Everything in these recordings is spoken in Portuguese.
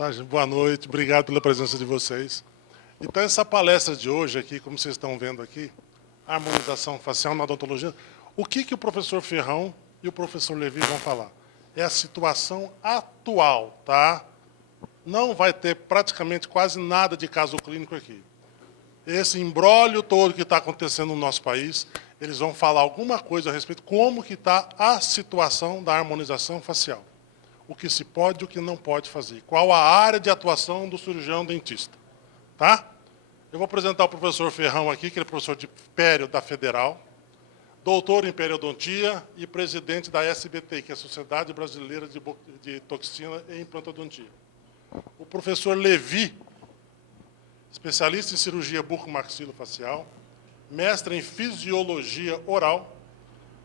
Tá, gente? Boa noite, obrigado pela presença de vocês. Então, essa palestra de hoje aqui, como vocês estão vendo aqui, harmonização facial na odontologia, o que o professor Ferrão e o professor Levi vão falar? É a situação atual, tá? Não vai ter praticamente quase nada de caso clínico aqui. Esse imbróglio todo que está acontecendo no nosso país, eles vão falar alguma coisa a respeito de como que está a situação da harmonização facial. O que se pode e o que não pode fazer. Qual a área de atuação do cirurgião dentista. Tá? Eu vou apresentar o professor Ferrão aqui, que ele é professor de pério da Federal, doutor em periodontia e presidente da SBT, que é a Sociedade Brasileira de Toxina e Implantodontia. O professor Levi, especialista em cirurgia bucomaxilofacial, mestre em fisiologia oral,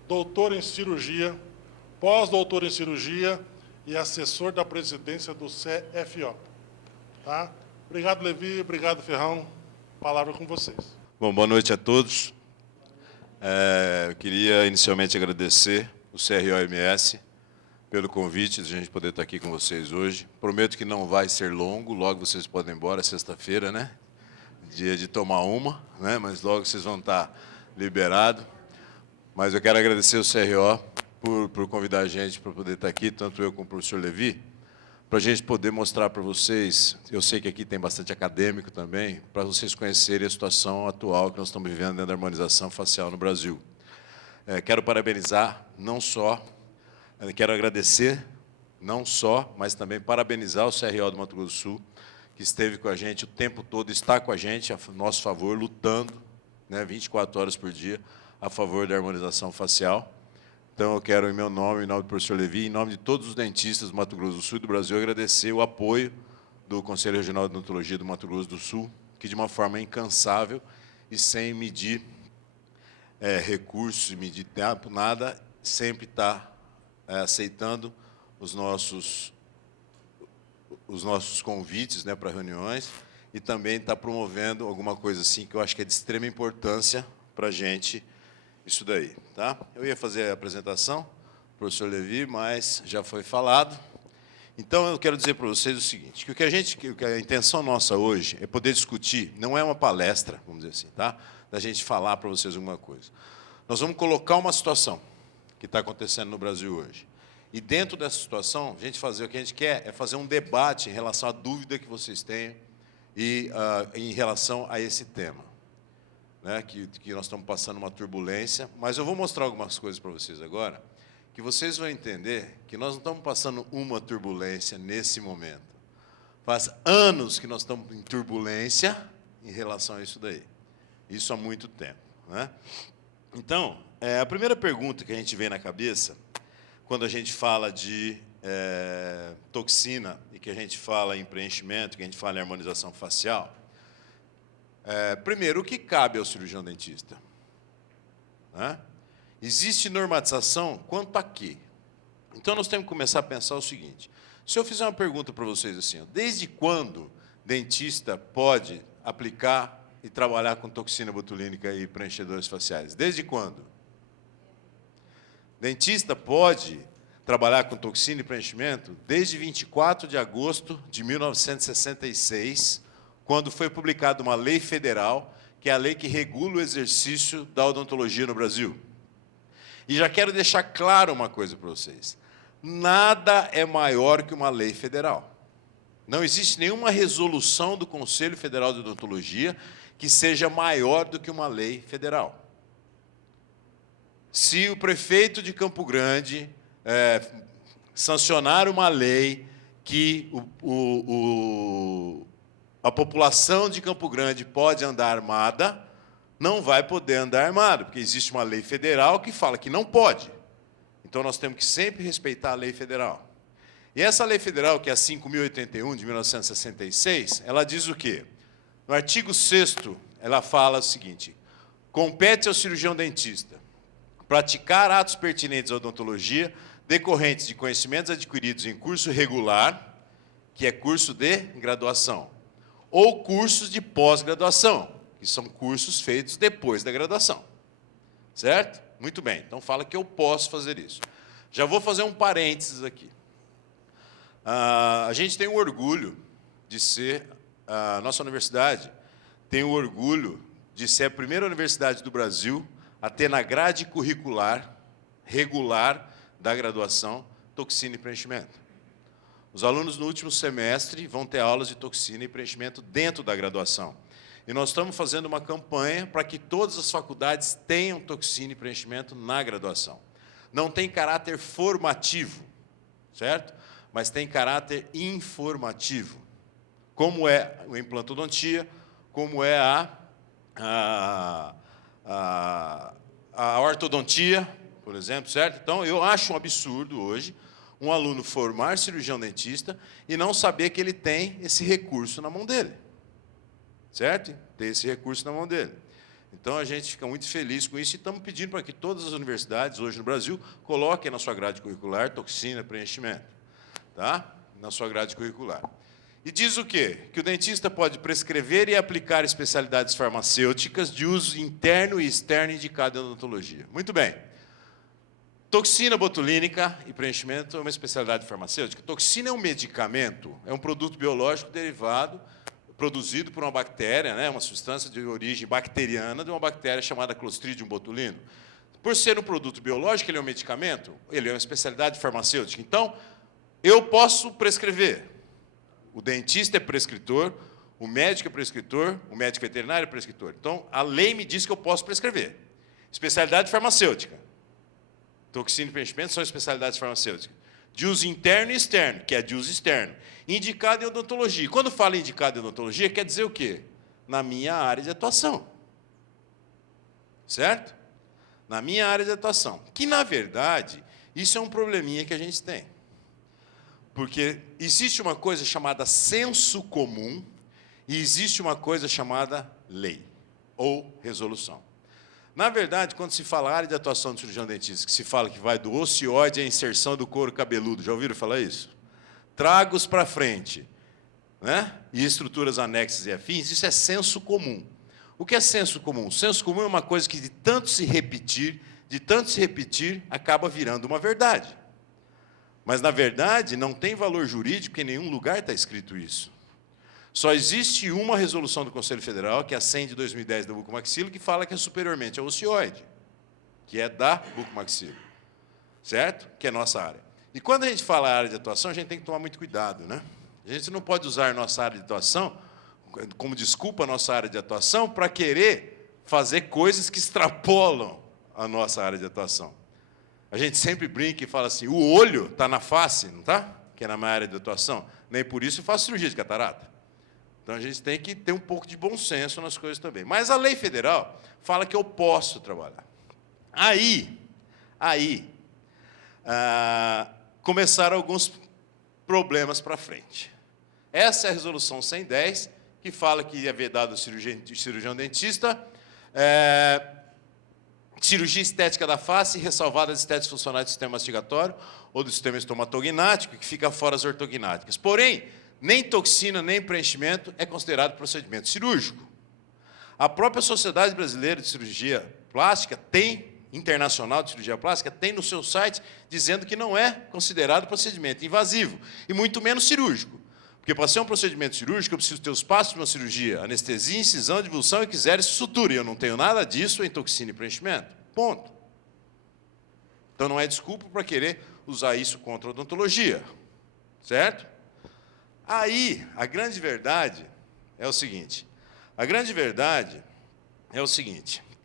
doutor em cirurgia, pós-doutor em cirurgia e assessor da presidência do CFO. Tá? Obrigado, Levi. Obrigado, Ferrão. Palavra com vocês. Bom, boa noite a todos. Eu queria inicialmente agradecer o CROMS pelo convite de a gente poder estar aqui com vocês hoje. Prometo que não vai ser longo, logo vocês podem ir embora, sexta-feira, né? Dia de tomar uma, né? Mas logo vocês vão estar liberados. Mas eu quero agradecer o CRO por convidar a gente para poder estar aqui, tanto eu como o professor Levi, para a gente poder mostrar para vocês, eu sei que aqui tem bastante acadêmico também, para vocês conhecerem a situação atual que nós estamos vivendo dentro da harmonização facial no Brasil. Quero parabenizar, não só, quero agradecer, não só, mas também parabenizar o CRO do Mato Grosso do Sul, que esteve com a gente o tempo todo, está com a gente, a nosso favor, lutando, né, 24 horas por dia, a favor da harmonização facial. Então, eu quero, em meu nome, em nome do professor Levi, em nome de todos os dentistas do Mato Grosso do Sul e do Brasil, agradecer o apoio do Conselho Regional de Odontologia do Mato Grosso do Sul, que, de uma forma incansável e sem medir recursos, medir tempo, nada, sempre está aceitando os nossos convites, né, para reuniões e também está promovendo alguma coisa assim que eu acho que é de extrema importância para a gente, isso daí, tá? Eu ia fazer a apresentação, professor Levi, mas já foi falado. Então, eu quero dizer para vocês o seguinte, que a intenção nossa hoje é poder discutir, não é uma palestra, vamos dizer assim, tá? Da gente falar para vocês alguma coisa. Nós vamos colocar uma situação que está acontecendo no Brasil hoje. E dentro dessa situação, a gente fazer o que a gente quer é fazer um debate em relação à dúvida que vocês têm e em relação a esse tema. Né, que nós estamos passando uma turbulência, mas eu vou mostrar algumas coisas para vocês agora, que vocês vão entender que nós não estamos passando uma turbulência nesse momento. Faz anos que nós estamos em turbulência em relação a isso daí. Isso há muito tempo. Né? Então, a primeira pergunta que a gente vem na cabeça, quando a gente fala de toxina e que a gente fala em preenchimento, que a gente fala em harmonização facial, primeiro, o que cabe ao cirurgião dentista? Né? Existe normatização quanto a quê? Então, nós temos que começar a pensar o seguinte. Se eu fizer uma pergunta para vocês assim, ó, desde quando dentista pode aplicar e trabalhar com toxina botulínica e preenchedores faciais? Desde quando? Dentista pode trabalhar com toxina e preenchimento desde 24 de agosto de 1966, quando foi publicada uma lei federal, que é a lei que regula o exercício da odontologia no Brasil. E já quero deixar claro uma coisa para vocês. Nada é maior que uma lei federal. Não existe nenhuma resolução do Conselho Federal de Odontologia que seja maior do que uma lei federal. Se o prefeito de Campo Grande sancionar uma lei que a população de Campo Grande pode andar armada, não vai poder andar armada, porque existe uma lei federal que fala que não pode. Então, nós temos que sempre respeitar a lei federal. E essa lei federal, que é a 5.081, de 1966, ela diz o quê? No artigo 6º, ela fala o seguinte, compete ao cirurgião dentista praticar atos pertinentes à odontologia decorrentes de conhecimentos adquiridos em curso regular, que é curso de graduação, ou cursos de pós-graduação, que são cursos feitos depois da graduação. Certo? Muito bem, então fala que eu posso fazer isso. Já vou fazer um parênteses aqui. A gente tem um orgulho de ser, a nossa universidade tem o orgulho de ser a primeira universidade do Brasil a ter na grade curricular regular da graduação toxina e preenchimento. Os alunos no último semestre vão ter aulas de toxina e preenchimento dentro da graduação. E nós estamos fazendo uma campanha para que todas as faculdades tenham toxina e preenchimento na graduação. Não tem caráter formativo, certo? Mas tem caráter informativo. Como é a implantodontia, como é a ortodontia, por exemplo, certo? Então, eu acho um absurdo hoje um aluno formar cirurgião dentista e não saber que ele tem esse recurso na mão dele. Certo? Ter esse recurso na mão dele. Então, a gente fica muito feliz com isso e estamos pedindo para que todas as universidades, hoje no Brasil, coloquem na sua grade curricular toxina, preenchimento. Tá? Na sua grade curricular. E diz o quê? Que o dentista pode prescrever e aplicar especialidades farmacêuticas de uso interno e externo indicado em odontologia. Muito bem. Toxina botulínica e preenchimento é uma especialidade farmacêutica. Toxina é um medicamento, é um produto biológico derivado, produzido por uma bactéria, né, uma substância de origem bacteriana, de uma bactéria chamada Clostridium botulinum. Por ser um produto biológico, ele é um medicamento, ele é uma especialidade farmacêutica. Então, eu posso prescrever. O dentista é prescritor, o médico é prescritor, o médico veterinário é prescritor. Então, a lei me diz que eu posso prescrever. Especialidade farmacêutica. Toxina e preenchimento são especialidades farmacêuticas. De uso interno e externo, que é de uso externo. Indicado em odontologia. Quando fala indicado em odontologia, quer dizer o quê? Na minha área de atuação. Certo? Na minha área de atuação. Que, na verdade, isso é um probleminha que a gente tem. Porque existe uma coisa chamada senso comum e existe uma coisa chamada lei ou resolução. Na verdade, quando se fala área de atuação do cirurgião dentista, que se fala que vai do ocioide à inserção do couro cabeludo, já ouviram falar isso? Tragos para frente, né? E estruturas anexas e afins, isso é senso comum. O que é senso comum? Senso comum é uma coisa que, de tanto se repetir, acaba virando uma verdade. Mas, na verdade, não tem valor jurídico, porque em nenhum lugar está escrito isso. Só existe uma resolução do Conselho Federal, que é a 100 de 2010 da bucomaxilo, que fala que é superiormente ao ocioide, que é da bucomaxilo, certo? Que é nossa área. E quando a gente fala área de atuação, a gente tem que tomar muito cuidado, né? A gente não pode usar a nossa área de atuação, como desculpa a nossa área de atuação, para querer fazer coisas que extrapolam a nossa área de atuação. A gente sempre brinca e fala assim, o olho está na face, não está? Que é na minha área de atuação. Nem por isso eu faço cirurgia de catarata. Então, a gente tem que ter um pouco de bom senso nas coisas também. Mas a lei federal fala que eu posso trabalhar. Aí começaram alguns problemas para frente. Essa é a resolução 110, que fala que é vedado ao cirurgião dentista, cirurgia estética da face, ressalvadas estéticas funcionais do sistema mastigatório ou do sistema estomatognático, que fica fora as ortognáticas. Porém, nem toxina, nem preenchimento é considerado procedimento cirúrgico. A própria Sociedade Brasileira de Cirurgia Plástica internacional de cirurgia plástica, tem no seu site dizendo que não é considerado procedimento invasivo, e muito menos cirúrgico. Porque para ser um procedimento cirúrgico, eu preciso ter os passos de uma cirurgia, anestesia, incisão, divulsão e quiser sutura. E eu não tenho nada disso em toxina e preenchimento. Ponto. Então não é desculpa para querer usar isso contra a odontologia. Certo? Aí, a grande verdade é o seguinte.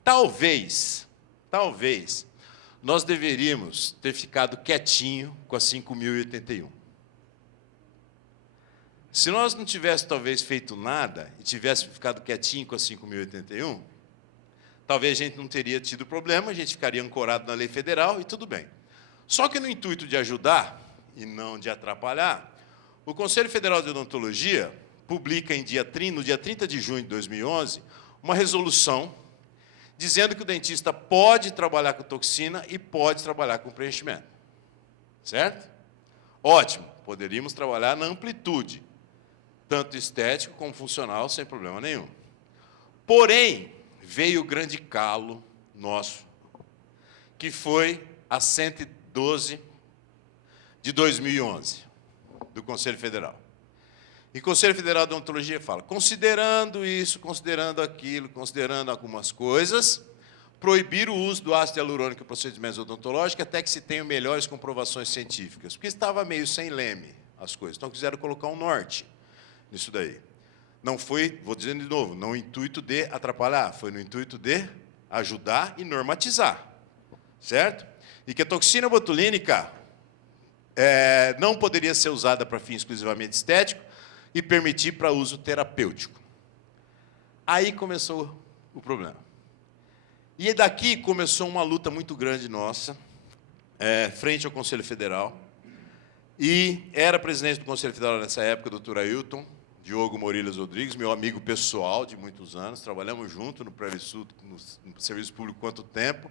Talvez, nós deveríamos ter ficado quietinho com a 5.081. Se nós não tivéssemos, talvez, feito nada e tivéssemos ficado quietinho com a 5.081, talvez a gente não teria tido problema, a gente ficaria ancorado na lei federal e tudo bem. Só que no intuito de ajudar e não de atrapalhar, o Conselho Federal de Odontologia publica no dia 30 de junho de 2011 uma resolução dizendo que o dentista pode trabalhar com toxina e pode trabalhar com preenchimento. Certo? Ótimo, poderíamos trabalhar na amplitude, tanto estético como funcional, sem problema nenhum. Porém, veio o grande calo nosso, que foi a 112 de 2011, do Conselho Federal, E o Conselho Federal de Odontologia fala, considerando isso, considerando aquilo, considerando algumas coisas, proibir o uso do ácido hialurônico em procedimentos odontológicos até que se tenham melhores comprovações científicas. Porque estava meio sem leme as coisas. Então, quiseram colocar um norte nisso daí. Não foi, vou dizendo de novo, não no intuito de atrapalhar, foi no intuito de ajudar e normatizar. Certo? E que a toxina botulínica não poderia ser usada para fim exclusivamente estético e permitir para uso terapêutico. Aí começou o problema. E daqui começou uma luta muito grande nossa, frente ao Conselho Federal, e era presidente do Conselho Federal nessa época, o doutor Ailton Diogo Morilas Rodrigues, meu amigo pessoal de muitos anos, trabalhamos junto no Previsul, no Serviço Público quanto tempo.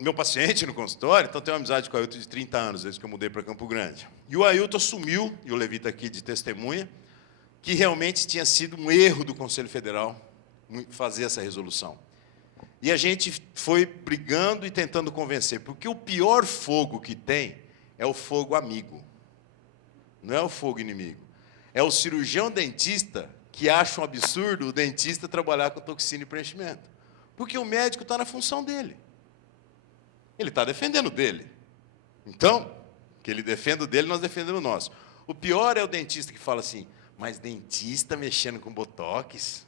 Meu paciente no consultório, então tenho uma amizade com o Ailton de 30 anos, desde que eu mudei para Campo Grande. E o Ailton assumiu, e o Levi está aqui de testemunha, que realmente tinha sido um erro do Conselho Federal fazer essa resolução. E a gente foi brigando e tentando convencer, porque o pior fogo que tem é o fogo amigo, não é o fogo inimigo. É o cirurgião dentista que acha um absurdo o dentista trabalhar com toxina e preenchimento, porque o médico está na função dele. Ele está defendendo dele. Então, que ele defenda o dele, nós defendemos o nosso. O pior é o dentista que fala assim, mas dentista mexendo com botox,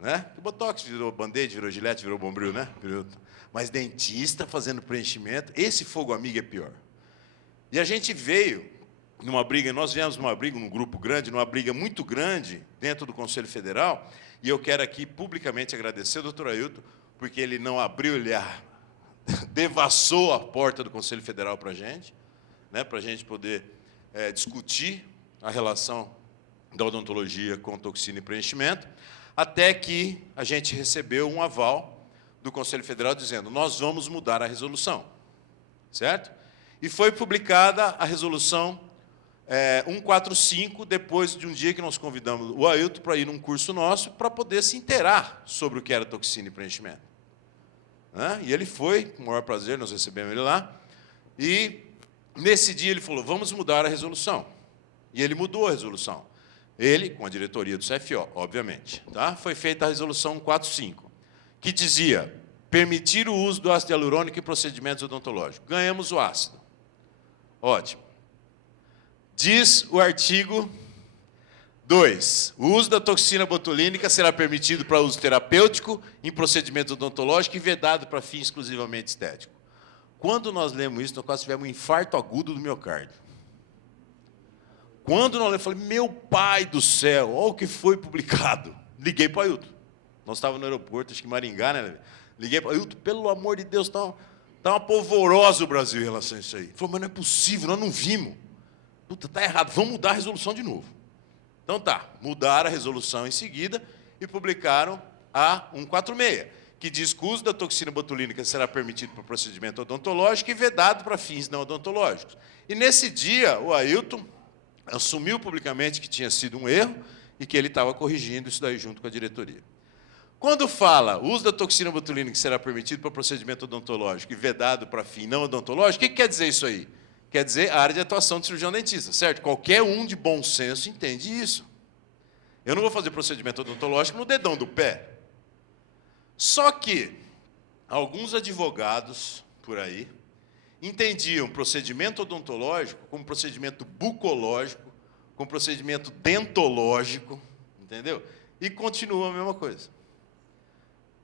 né? O botox virou band-aid, virou gilete, virou bombril, né? Mas dentista fazendo preenchimento, esse fogo amigo é pior. E a gente veio numa briga, nós viemos numa briga, num grupo grande, numa briga muito grande dentro do Conselho Federal, e eu quero aqui publicamente agradecer ao doutor Ailton, porque ele não abriu, ele devassou a porta do Conselho Federal para a gente, né, para a gente poder discutir a relação da odontologia com toxina e preenchimento, até que a gente recebeu um aval do Conselho Federal dizendo, nós vamos mudar a resolução, certo? E foi publicada a resolução 145, depois de um dia que nós convidamos o Ailton para ir num curso nosso, para poder se inteirar sobre o que era toxina e preenchimento. E ele foi, com o maior prazer, nós recebemos ele lá, e nesse dia ele falou, vamos mudar a resolução. E ele mudou a resolução. Ele, com a diretoria do CFO, obviamente. Tá? Foi feita a resolução 145, que dizia, permitir o uso do ácido hialurônico em procedimentos odontológicos. Ganhamos o ácido. Ótimo. Diz o artigo 2, o uso da toxina botulínica será permitido para uso terapêutico em procedimento odontológico e vedado para fim exclusivamente estético. Quando nós lemos isso, nós quase tivemos um infarto agudo do miocárdio. Quando nós lemos, eu falei, meu pai do céu, olha o que foi publicado. Liguei para o Ailton. Nós estávamos no aeroporto, acho que em Maringá, né? Liguei para o Ailton, pelo amor de Deus, está uma polvorosa o Brasil em relação a isso aí. Ele falou, mas não é possível, nós não vimos. Puta, está errado, vamos mudar a resolução de novo. Então tá, mudaram a resolução em seguida e publicaram a 146, que diz que o uso da toxina botulínica será permitido para procedimento odontológico e vedado para fins não odontológicos. E nesse dia, o Ailton assumiu publicamente que tinha sido um erro e que ele estava corrigindo isso daí junto com a diretoria. Quando fala o uso da toxina botulínica será permitido para procedimento odontológico e vedado para fim não odontológico, o que quer dizer isso aí? Quer dizer, a área de atuação do cirurgião dentista, certo? Qualquer um de bom senso entende isso. Eu não vou fazer procedimento odontológico no dedão do pé. Só que alguns advogados por aí entendiam procedimento odontológico como procedimento bucológico, como procedimento dentológico, entendeu? E continua a mesma coisa.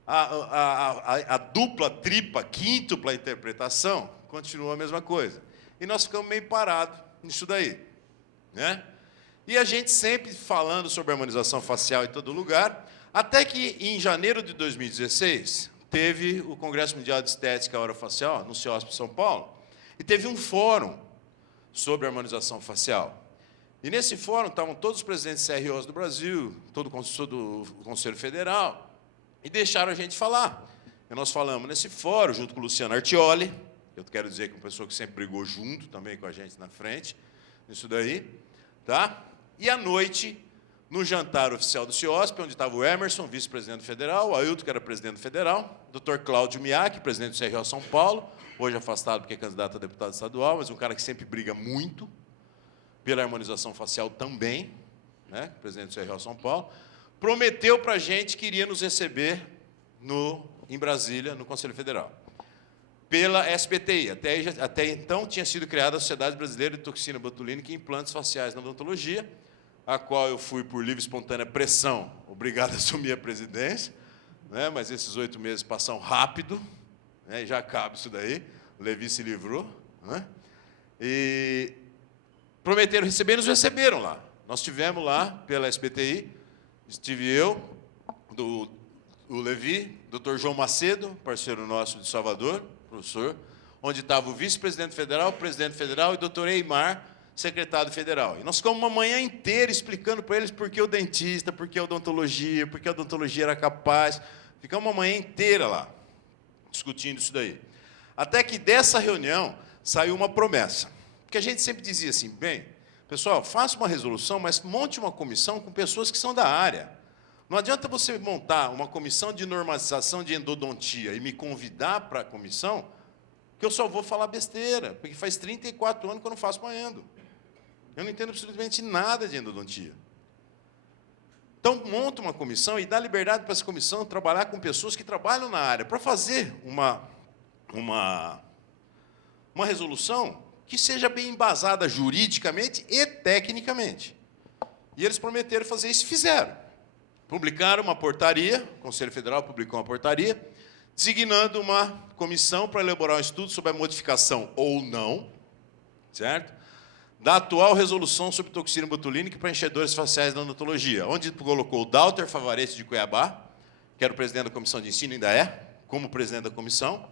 A dupla, tripla, quíntupla interpretação continua a mesma coisa. E nós ficamos meio parados nisso daí, né? E a gente sempre falando sobre harmonização facial em todo lugar, até que em janeiro de 2016, teve o Congresso Mundial de Estética Orofacial, no CIOSP São Paulo, e teve um fórum sobre harmonização facial. E nesse fórum estavam todos os presidentes CROs do Brasil, todo o Conselho Federal, e deixaram a gente falar. E nós falamos nesse fórum, junto com o Luciano Artioli, eu quero dizer que é uma pessoa que sempre brigou junto também com a gente na frente, nisso daí, tá? E à noite, no jantar oficial do CIOSP, onde estava o Emerson, vice-presidente federal, o Ailton, que era presidente federal, o Dr. Cláudio Miak, presidente do CRO São Paulo, hoje afastado porque é candidato a deputado estadual, mas um cara que sempre briga muito pela harmonização facial também, né, o presidente do CRO São Paulo, prometeu para a gente que iria nos receber em Brasília, no Conselho Federal, pela SBTI. Até então tinha sido criada a Sociedade Brasileira de Toxina Botulínica e Implantes Faciais na Odontologia, a qual eu fui, por livre e espontânea pressão, obrigado a assumir a presidência, né, mas esses 8 meses passam rápido, né, já acaba isso daí, o Levi se livrou, né, e prometeram receber, nos receberam lá. Nós tivemos lá, pela SBTI, estive eu, o Levi, Dr. João Macedo, parceiro nosso de Salvador, professor, onde estava o vice-presidente federal, o presidente federal e o Dr. Eimar, secretário federal. E nós ficamos uma manhã inteira explicando para eles por que o dentista, por que a odontologia, por que a odontologia era capaz. Ficamos uma manhã inteira lá, discutindo isso daí. Até que dessa reunião saiu uma promessa. Porque a gente sempre dizia assim, bem, pessoal, faça uma resolução, mas monte uma comissão com pessoas que são da área. Não adianta você montar uma comissão de normalização de endodontia e me convidar para a comissão, que eu só vou falar besteira, porque faz 34 anos que eu não faço uma endo. Eu não entendo absolutamente nada de endodontia. Então, monta uma comissão e dá liberdade para essa comissão trabalhar com pessoas que trabalham na área, para fazer uma resolução que seja bem embasada juridicamente e tecnicamente. E eles prometeram fazer isso e fizeram. Publicaram uma portaria, o Conselho Federal publicou uma portaria, designando uma comissão para elaborar um estudo sobre a modificação ou não, certo? Da atual resolução sobre toxina botulínica e preenchedores faciais da odontologia, onde colocou o Dalter Favarese de Cuiabá, que era o presidente da comissão de ensino, ainda é, como presidente da comissão,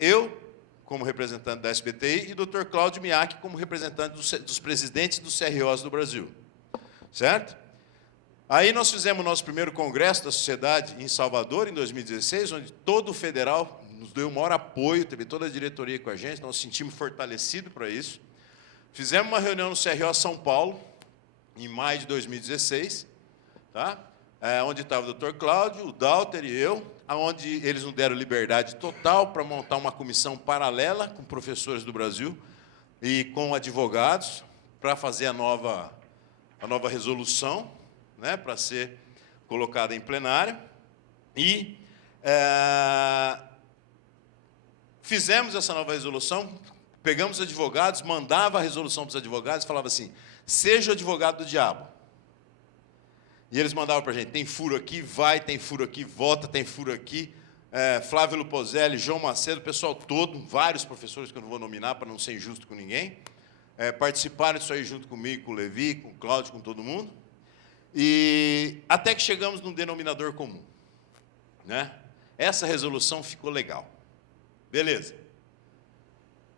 eu, como representante da SBTI, e o Dr. Cláudio Miak, como representante dos presidentes dos CROs do Brasil. Certo? Aí nós fizemos o nosso primeiro congresso da sociedade em Salvador, em 2016, onde todo o federal nos deu o maior apoio, teve toda a diretoria com a gente, nós nos sentimos fortalecidos para isso. Fizemos uma reunião no CRO São Paulo, em maio de 2016, tá? Onde estava o Dr. Cláudio, o Dalter e eu, onde eles nos deram liberdade total para montar uma comissão paralela com professores do Brasil e com advogados para fazer a nova resolução, né, para ser colocada em plenário. E fizemos essa nova resolução, pegamos advogados, mandava a resolução para os advogados e falava assim, seja o advogado do diabo. E eles mandavam para a gente, tem furo aqui, vai, tem furo aqui, volta, tem furo aqui. Flávio Lupozelli, João Macedo, o pessoal todo, vários professores que eu não vou nominar para não ser injusto com ninguém, participaram disso aí junto comigo, com o Levi, com o Cláudio, com todo mundo. E até que chegamos num denominador comum, né? Essa resolução ficou legal. Beleza.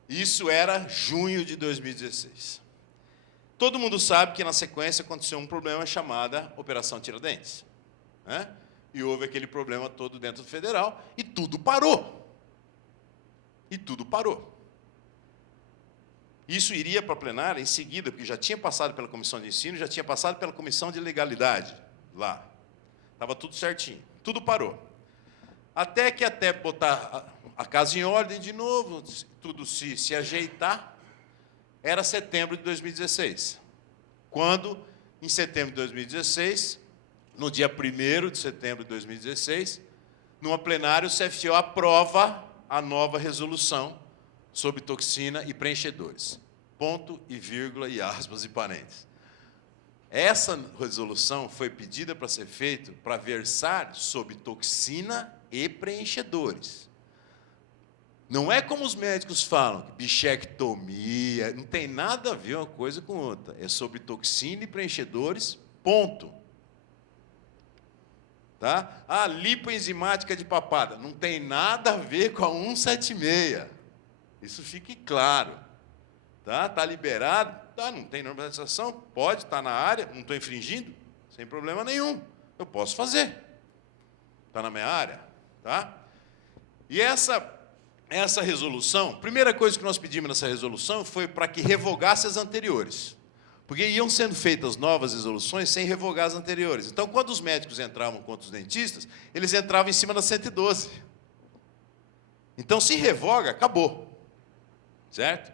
Isso era junho de 2016. Todo mundo sabe que, na sequência, aconteceu um problema chamado Operação Tiradentes, né? E houve aquele problema todo dentro do federal, e tudo parou. E tudo parou. Isso iria para a plenária em seguida, porque já tinha passado pela comissão de ensino, já tinha passado pela comissão de legalidade lá. Estava tudo certinho. Tudo parou. Até botar a casa em ordem de novo, tudo se ajeitar, era setembro de 2016. Quando, em setembro de 2016, no dia 1º de setembro de 2016, numa plenária, o CFO aprova a nova resolução sobre toxina e preenchedores. Ponto e vírgula e aspas e parênteses. Essa resolução foi pedida para ser feita para versar sobre toxina e preenchedores. Não é como os médicos falam, bichectomia, não tem nada a ver uma coisa com outra. É sobre toxina e preenchedores, ponto. Tá? A lipoenzimática de papada, não tem nada a ver com a 176. Isso fique claro. Tá? Tá liberado, tá, não tem normalização, pode estar na área, não estou infringindo, sem problema nenhum. Eu posso fazer. Está na minha área. Tá? E essa resolução, primeira coisa que nós pedimos nessa resolução foi para que revogasse as anteriores. Porque iam sendo feitas novas resoluções sem revogar as anteriores. Então, quando os médicos entravam contra os dentistas, eles entravam em cima da 112. Então, se revoga, acabou. Certo?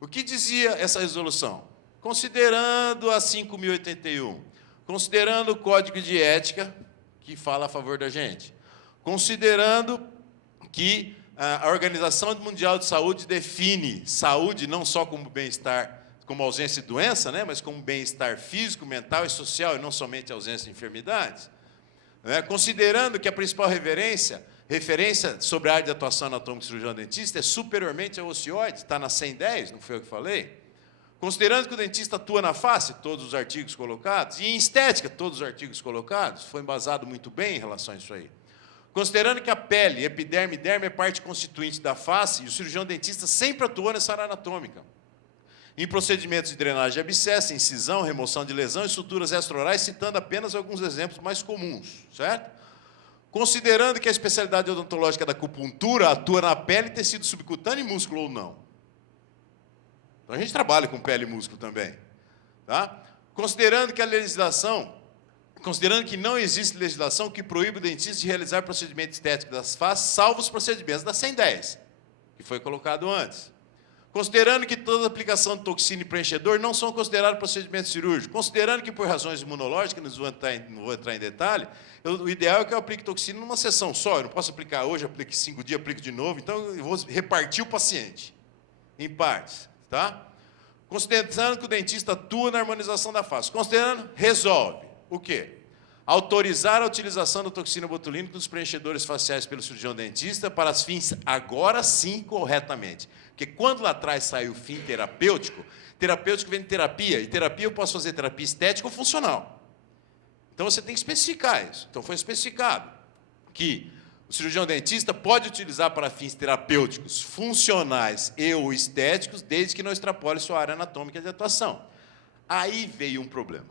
O que dizia essa resolução? considerando a 5.081, considerando o Código de Ética, que fala a favor da gente, considerando que a Organização Mundial de Saúde define saúde não só como bem-estar, como ausência de doença, né, mas como bem-estar físico, mental e social, e não somente ausência de enfermidades, né, considerando que a principal referência sobre a área de atuação anatômica cirurgião dentista é superiormente ao ocioide, está na 110, não foi eu que falei, considerando que o dentista atua na face, todos os artigos colocados, e em estética, todos os artigos colocados, foi embasado muito bem em relação a isso aí. Considerando que a pele, epiderme e derme é parte constituinte da face, e o cirurgião dentista sempre atuou nessa área anatômica. Em procedimentos de drenagem de abscesso, incisão, remoção de lesão e suturas extraorais, citando apenas alguns exemplos mais comuns, certo? Considerando que a especialidade odontológica da acupuntura atua na pele, tecido subcutâneo e músculo ou não. Então, a gente trabalha com pele e músculo também. Tá? Considerando que a legislação, considerando que não existe legislação que proíbe o dentista de realizar procedimento estético das faces, salvo os procedimentos da 110, que foi colocado antes. Considerando que toda aplicação de toxina e preenchedor não são considerados procedimentos cirúrgicos, considerando que por razões imunológicas, não vou entrar em detalhe, o ideal é que eu aplique toxina numa sessão só, eu não posso aplicar hoje, aplique 5 dias, aplique de novo, então eu vou repartir o paciente em partes, tá? Considerando que o dentista atua na harmonização da face, considerando, resolve o quê? Autorizar a utilização da toxina botulínica dos preenchedores faciais pelo cirurgião dentista para os fins, agora sim, corretamente. Porque quando lá atrás saiu o fim terapêutico, terapêutico vem de terapia, e terapia eu posso fazer terapia estética ou funcional. Então você tem que especificar isso. Então foi especificado que o cirurgião dentista pode utilizar para fins terapêuticos, funcionais e ou estéticos, desde que não extrapole sua área anatômica de atuação. Aí veio um problema.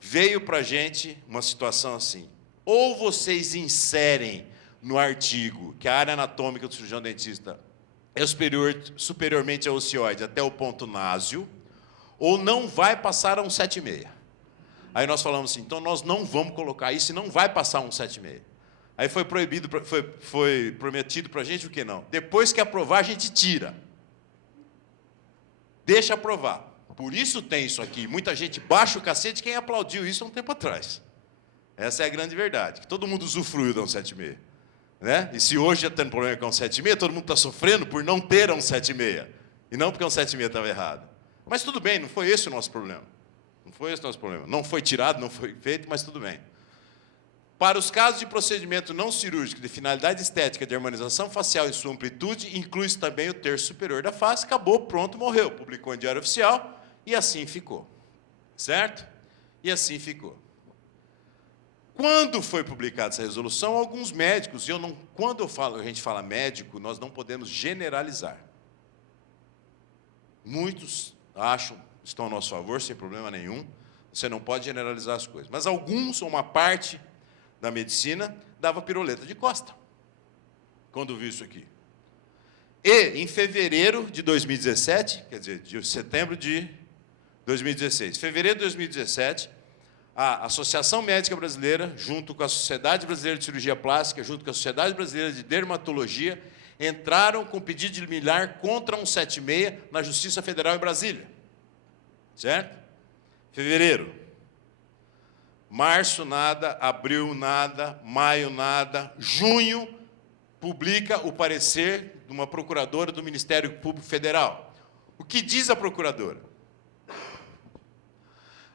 Veio para a gente uma situação assim. Ou vocês inserem no artigo que a área anatômica do cirurgião dentista é superiormente ao ocioide até o ponto náseo, ou não vai passar a 1,76. Aí nós falamos assim, então nós não vamos colocar isso e não vai passar 1,76. Aí foi prometido para a gente o que não? Depois que aprovar, a gente tira. Deixa aprovar. Por isso tem isso aqui. Muita gente baixa o cacete quem aplaudiu isso há um tempo atrás. Essa é a grande verdade, que todo mundo usufruiu da 1,76. Né? E se hoje já tem problema com a 1,76, todo mundo está sofrendo por não ter a 1,76. E não porque a 1,76 estava errado. Mas tudo bem, não foi esse o nosso problema. Não foi esse o nosso problema. Não foi tirado, não foi feito, mas tudo bem. Para os casos de procedimento não cirúrgico de finalidade estética de harmonização facial em sua amplitude, inclui-se também o terço superior da face, acabou, pronto, morreu. Publicou em Diário Oficial e assim ficou. Certo? E assim ficou. Quando foi publicada essa resolução, alguns médicos, quando a gente fala médico, nós não podemos generalizar. Muitos estão a nosso favor, sem problema nenhum, você não pode generalizar as coisas. Mas alguns, ou uma parte da medicina, dava piroleta de costa, quando viu isso aqui. E, em fevereiro de 2017, quer dizer, de setembro de 2016, fevereiro de 2017, a Associação Médica Brasileira, junto com a Sociedade Brasileira de Cirurgia Plástica, junto com a Sociedade Brasileira de Dermatologia, entraram com pedido de liminar contra 176 na Justiça Federal em Brasília. Certo? Fevereiro. Março, nada. Abril, nada. Maio, nada. Junho, publica o parecer de uma procuradora do Ministério Público Federal. O que diz a procuradora?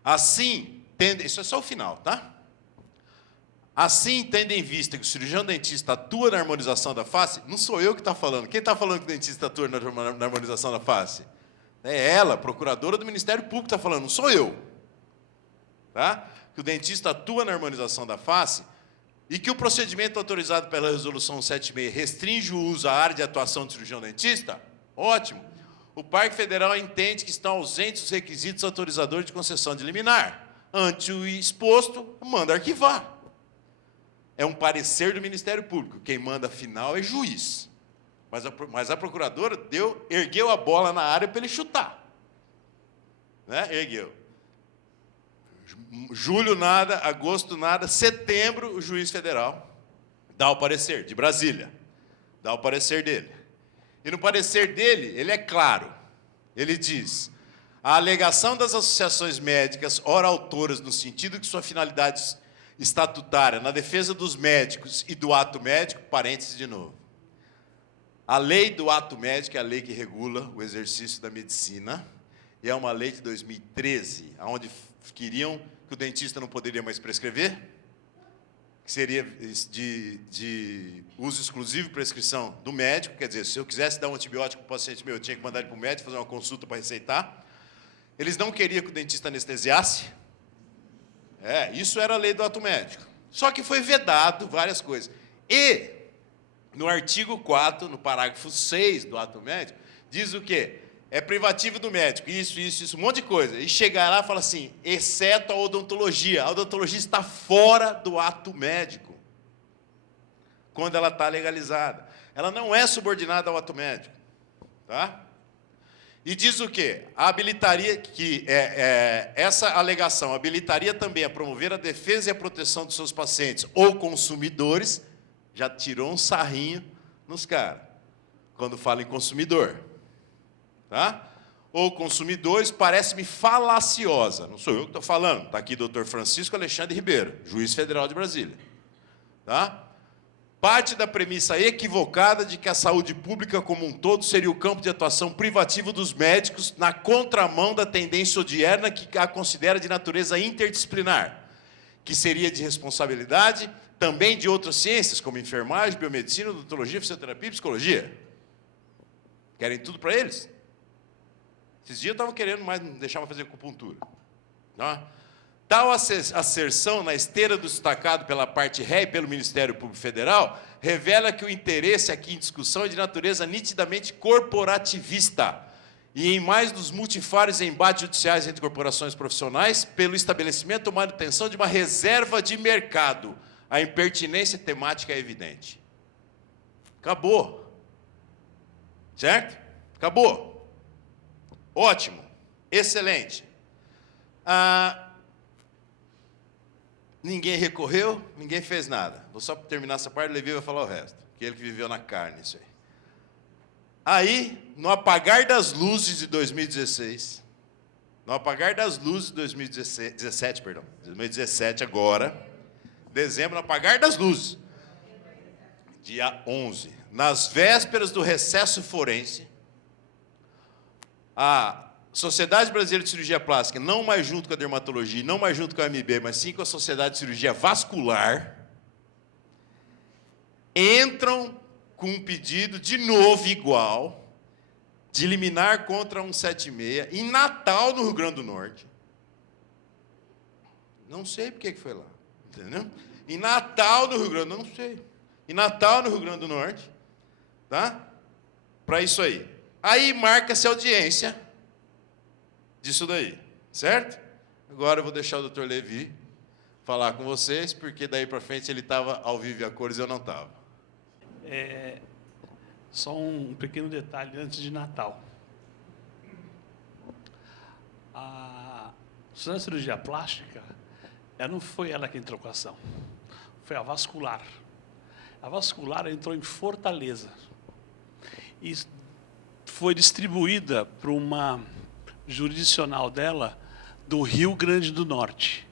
Assim, isso é só o final, tá? Assim, tendo em vista que o cirurgião dentista atua na harmonização da face, não sou eu que está falando. Quem está falando que o dentista atua na harmonização da face? É ela, procuradora do Ministério Público, está falando, não sou eu. Tá? Que o dentista atua na harmonização da face e que o procedimento autorizado pela Resolução 176 restringe o uso à área de atuação do cirurgião dentista? Ótimo. O Parque Federal entende que estão ausentes os requisitos autorizadores de concessão de liminar. Ante o exposto, manda arquivar. É um parecer do Ministério Público. Quem manda final é juiz. Mas a procuradora ergueu a bola na área para ele chutar. Né? Ergueu. Julho, nada. Agosto, nada. Setembro, o juiz federal dá o parecer, de Brasília. Dá o parecer dele. E no parecer dele, ele é claro. Ele diz: a alegação das associações médicas, ora autoras, no sentido que sua finalidade estatutária na defesa dos médicos e do ato médico, parênteses de novo. A lei do ato médico é a lei que regula o exercício da medicina, e é uma lei de 2013, onde queriam que o dentista não poderia mais prescrever, que seria de uso exclusivo e prescrição do médico, quer dizer, se eu quisesse dar um antibiótico para o paciente meu, eu tinha que mandar ele para o médico, fazer uma consulta para receitar. Eles não queriam que o dentista anestesiasse. Isso era a lei do ato médico. Só que foi vedado várias coisas. E, no artigo 4, no parágrafo 6 do ato médico, diz o quê? É privativo do médico, isso, um monte de coisa. E chegar lá e fala assim, exceto a odontologia. A odontologia está fora do ato médico, quando ela está legalizada. Ela não é subordinada ao ato médico. Tá? E diz o quê? Habilitaria que essa alegação habilitaria também a promover a defesa e a proteção dos seus pacientes ou consumidores. Já tirou um sarrinho nos caras, quando fala em consumidor. Tá? Ou consumidores, parece-me falaciosa. Não sou eu que estou falando. Está aqui o doutor Francisco Alexandre Ribeiro, juiz federal de Brasília. Tá? Parte da premissa equivocada de que a saúde pública como um todo seria o campo de atuação privativo dos médicos, na contramão da tendência odierna que a considera de natureza interdisciplinar, que seria de responsabilidade também de outras ciências, como enfermagem, biomedicina, odontologia, fisioterapia e psicologia. Querem tudo para eles? Esses dias eu estava querendo mais deixar para fazer acupuntura. Tá? Tal asserção, na esteira do destacado pela parte ré e pelo Ministério Público Federal, revela que o interesse aqui em discussão é de natureza nitidamente corporativista, e em mais dos multifários embates judiciais entre corporações profissionais, pelo estabelecimento ou manutenção de uma reserva de mercado. A impertinência temática é evidente. Acabou. Certo? Acabou. Ótimo. Excelente. Ninguém recorreu, ninguém fez nada. Vou só terminar essa parte, o Levi vai falar o resto. Que ele que viveu na carne, isso aí. Aí, no apagar das luzes de 2016, no apagar das luzes de 2017 agora, dezembro, no apagar das luzes, dia 11, nas vésperas do recesso forense, a Sociedade Brasileira de Cirurgia Plástica, não mais junto com a dermatologia, não mais junto com a AMB, mas sim com a Sociedade de Cirurgia Vascular, entram com um pedido, de novo igual, de liminar contra 176, em Natal, no Rio Grande do Norte. Não sei por que foi lá, entendeu? Em Natal, no Rio Grande do Norte, não sei. Em Natal, no Rio Grande do Norte, tá? Para isso aí. Aí marca-se audiência disso daí, certo? Agora eu vou deixar o doutor Levi falar com vocês, porque daí para frente ele estava ao vivo e a cores e eu não estava. Só um pequeno detalhe antes de Natal. A Sociedade de Cirurgia Plástica, não foi ela que entrou com a ação, foi a Vascular. A Vascular entrou em Fortaleza e foi distribuída para uma jurisdicional dela do Rio Grande do Norte.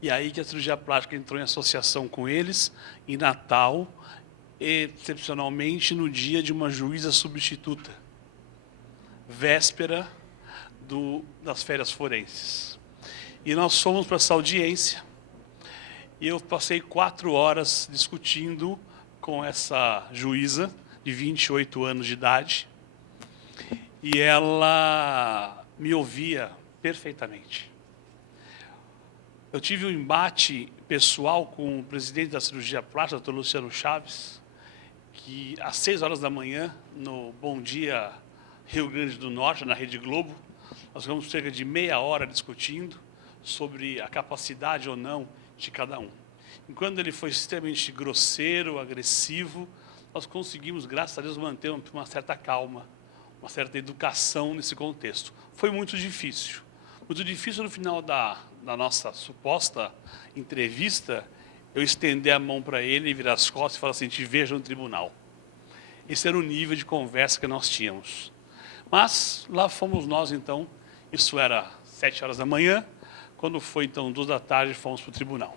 E aí que a cirurgia plástica entrou em associação com eles, em Natal, excepcionalmente no dia de uma juíza substituta, véspera das férias forenses. E nós fomos para essa audiência, e eu passei 4 horas discutindo com essa juíza, de 28 anos de idade, e ela me ouvia perfeitamente. Eu tive um embate pessoal com o presidente da cirurgia plástica, Dr. Luciano Chaves, que às 6 horas da manhã, no Bom Dia Rio Grande do Norte, na Rede Globo, nós ficamos cerca de meia hora discutindo sobre a capacidade ou não de cada um. Enquanto ele foi extremamente grosseiro, agressivo, nós conseguimos, graças a Deus, manter uma certa calma, uma certa educação nesse contexto. Foi muito difícil. Muito difícil no final da nossa suposta entrevista, eu estender a mão para ele, virar as costas e falar assim, te vejo no tribunal. Esse era o nível de conversa que nós tínhamos. Mas lá fomos nós, então, isso era 7 horas da manhã, quando foi, então, 2 da tarde, fomos para o tribunal.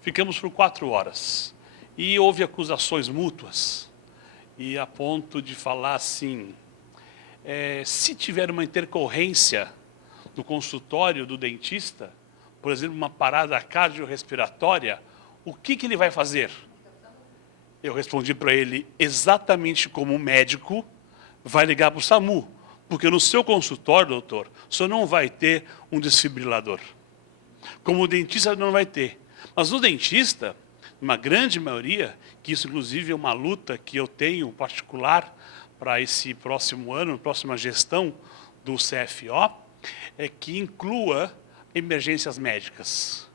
Ficamos por 4 horas. E houve acusações mútuas, e a ponto de falar assim, se tiver uma intercorrência do consultório do dentista, por exemplo, uma parada cardiorrespiratória, o que ele vai fazer? Eu respondi para ele, exatamente como médico, vai ligar para o SAMU, porque no seu consultório, doutor, o senhor não vai ter um desfibrilador. Como o dentista não vai ter. Mas no dentista, uma grande maioria, que isso inclusive é uma luta que eu tenho particular para esse próximo ano, próxima gestão do CFO, é que inclua emergências médicas.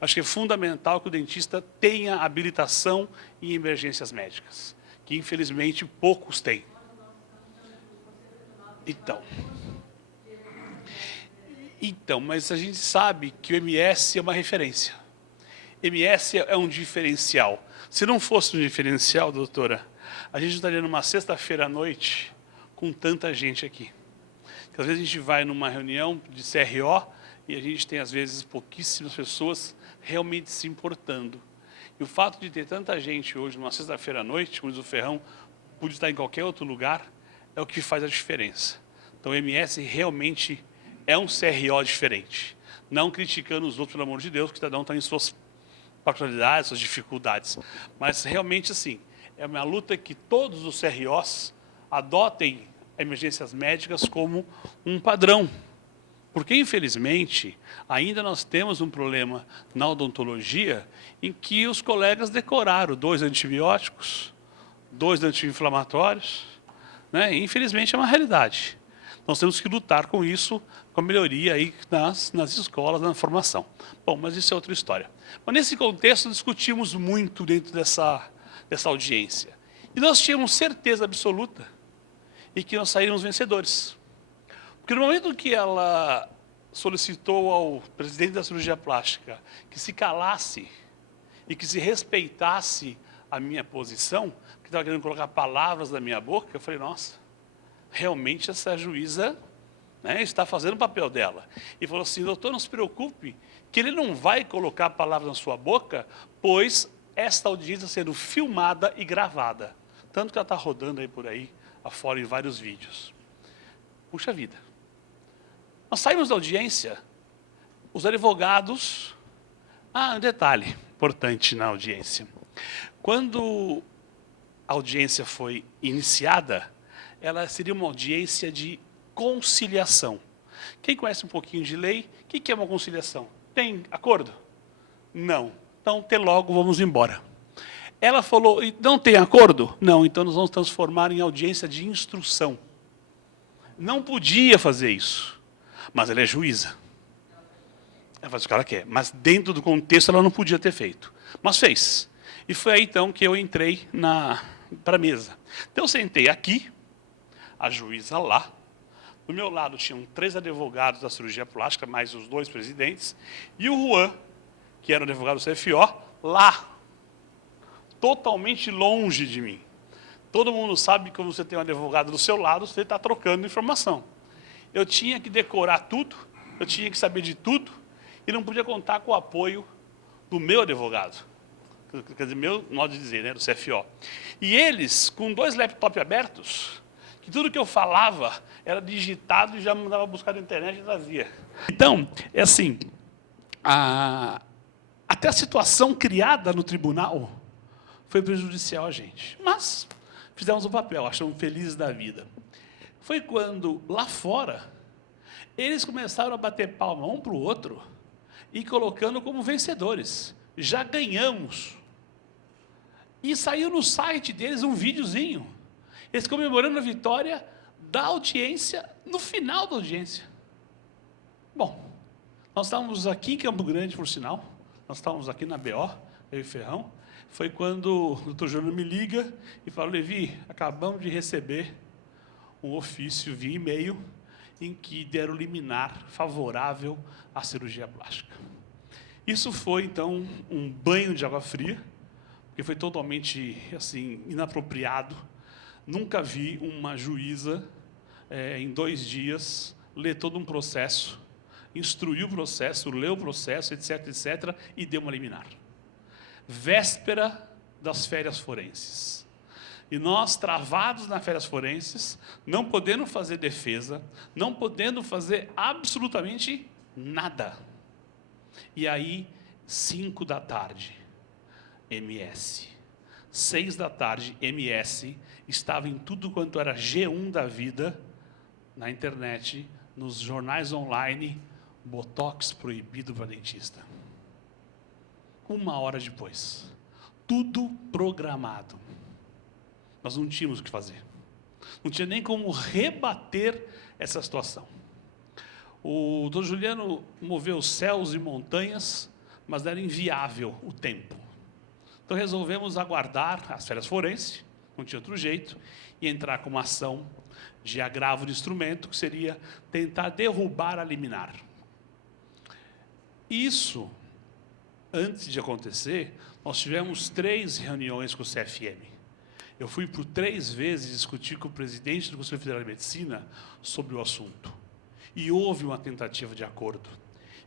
Acho que é fundamental que o dentista tenha habilitação em emergências médicas, que infelizmente poucos têm. Então, mas a gente sabe que o MS é uma referência. MS é um diferencial. Se não fosse um diferencial, doutora, a gente estaria numa sexta-feira à noite com tanta gente aqui. Porque às vezes a gente vai numa reunião de CRO e a gente tem, às vezes, pouquíssimas pessoas realmente se importando. E o fato de ter tanta gente hoje, numa sexta-feira à noite, como diz o Ferrão, pode estar em qualquer outro lugar, é o que faz a diferença. Então, o MS realmente é um CRO diferente. Não criticando os outros, pelo amor de Deus, porque cada um tem suas particularidades, suas dificuldades. Mas, realmente, assim, é uma luta que todos os CROs adotem emergências médicas como um padrão. Porque, infelizmente, ainda nós temos um problema na odontologia em que os colegas decoraram 2 antibióticos, 2 anti-inflamatórios, né? E, infelizmente, é uma realidade. Nós temos que lutar com isso, com a melhoria aí nas escolas, na formação. Bom, mas isso é outra história. Mas, nesse contexto, discutimos muito dentro dessa audiência. E nós tínhamos certeza absoluta de que nós sairíamos vencedores. Porque no momento que ela solicitou ao presidente da cirurgia plástica que se calasse e que se respeitasse a minha posição, que estava querendo colocar palavras na minha boca, eu falei, nossa, realmente essa juíza, né, está fazendo o papel dela. E falou assim, doutor, não se preocupe, que ele não vai colocar palavras na sua boca, pois esta audiência está sendo filmada e gravada. Tanto que ela está rodando aí por aí, afora em vários vídeos. Puxa vida. Nós saímos da audiência, os advogados... um detalhe importante na audiência. Quando a audiência foi iniciada, ela seria uma audiência de conciliação. Quem conhece um pouquinho de lei, o que é uma conciliação? Tem acordo? Não. Então, até logo, vamos embora. Ela falou, não tem acordo? Não, então nós vamos transformar em audiência de instrução. Não podia fazer isso. Mas ela é juíza. Ela faz o que ela quer. Mas dentro do contexto ela não podia ter feito. Mas fez. E foi aí então que eu entrei para a mesa. Então eu sentei aqui, a juíza lá. Do meu lado tinham 3 advogados da cirurgia plástica, mais os 2 presidentes. E o Juan, que era o advogado do CFO, lá. Totalmente longe de mim. Todo mundo sabe que quando você tem um advogado do seu lado, você está trocando informação. Eu tinha que decorar tudo, eu tinha que saber de tudo, e não podia contar com o apoio do meu advogado. Quer dizer, meu modo de dizer, né, do CFO. E eles, com 2 laptops abertos, que tudo que eu falava era digitado e já mandava buscar na internet e trazia. Então, é assim, até a situação criada no tribunal foi prejudicial a gente. Mas fizemos o papel, achamos felizes da vida. Foi quando, lá fora, eles começaram a bater palma um para o outro e colocando como vencedores. Já ganhamos. E saiu no site deles um videozinho. Eles comemorando a vitória da audiência, no final da audiência. Bom, nós estávamos aqui em Campo Grande, por sinal. Nós estávamos aqui na BO, eu e Ferrão. Foi quando o doutor Júnior me liga e fala, Levi, acabamos de receber um ofício via e-mail em que deram liminar favorável à cirurgia plástica. Isso foi, então, um banho de água fria, porque foi totalmente assim, inapropriado Nunca vi uma juíza, em 2 dias, ler todo um processo, instruir o processo, ler o processo, etc., etc., e deu uma liminar. Véspera das férias forenses. E nós, travados nas férias forenses, não podendo fazer defesa, não podendo fazer absolutamente nada. E aí, 5 da tarde, MS. 6 da tarde, MS, estava em tudo quanto era G1 da vida, na internet, nos jornais online, botox proibido para dentista. 1 hora depois. Tudo programado. Nós não tínhamos o que fazer. Não tinha nem como rebater essa situação. O Dr. Juliano moveu céus e montanhas, mas era inviável o tempo. Então resolvemos aguardar as férias forenses, não tinha outro jeito, e entrar com uma ação de agravo de instrumento, que seria tentar derrubar a liminar. Isso, antes de acontecer, nós tivemos 3 reuniões com o CFM. Eu fui por 3 vezes discutir com o presidente do Conselho Federal de Medicina sobre o assunto. E houve uma tentativa de acordo,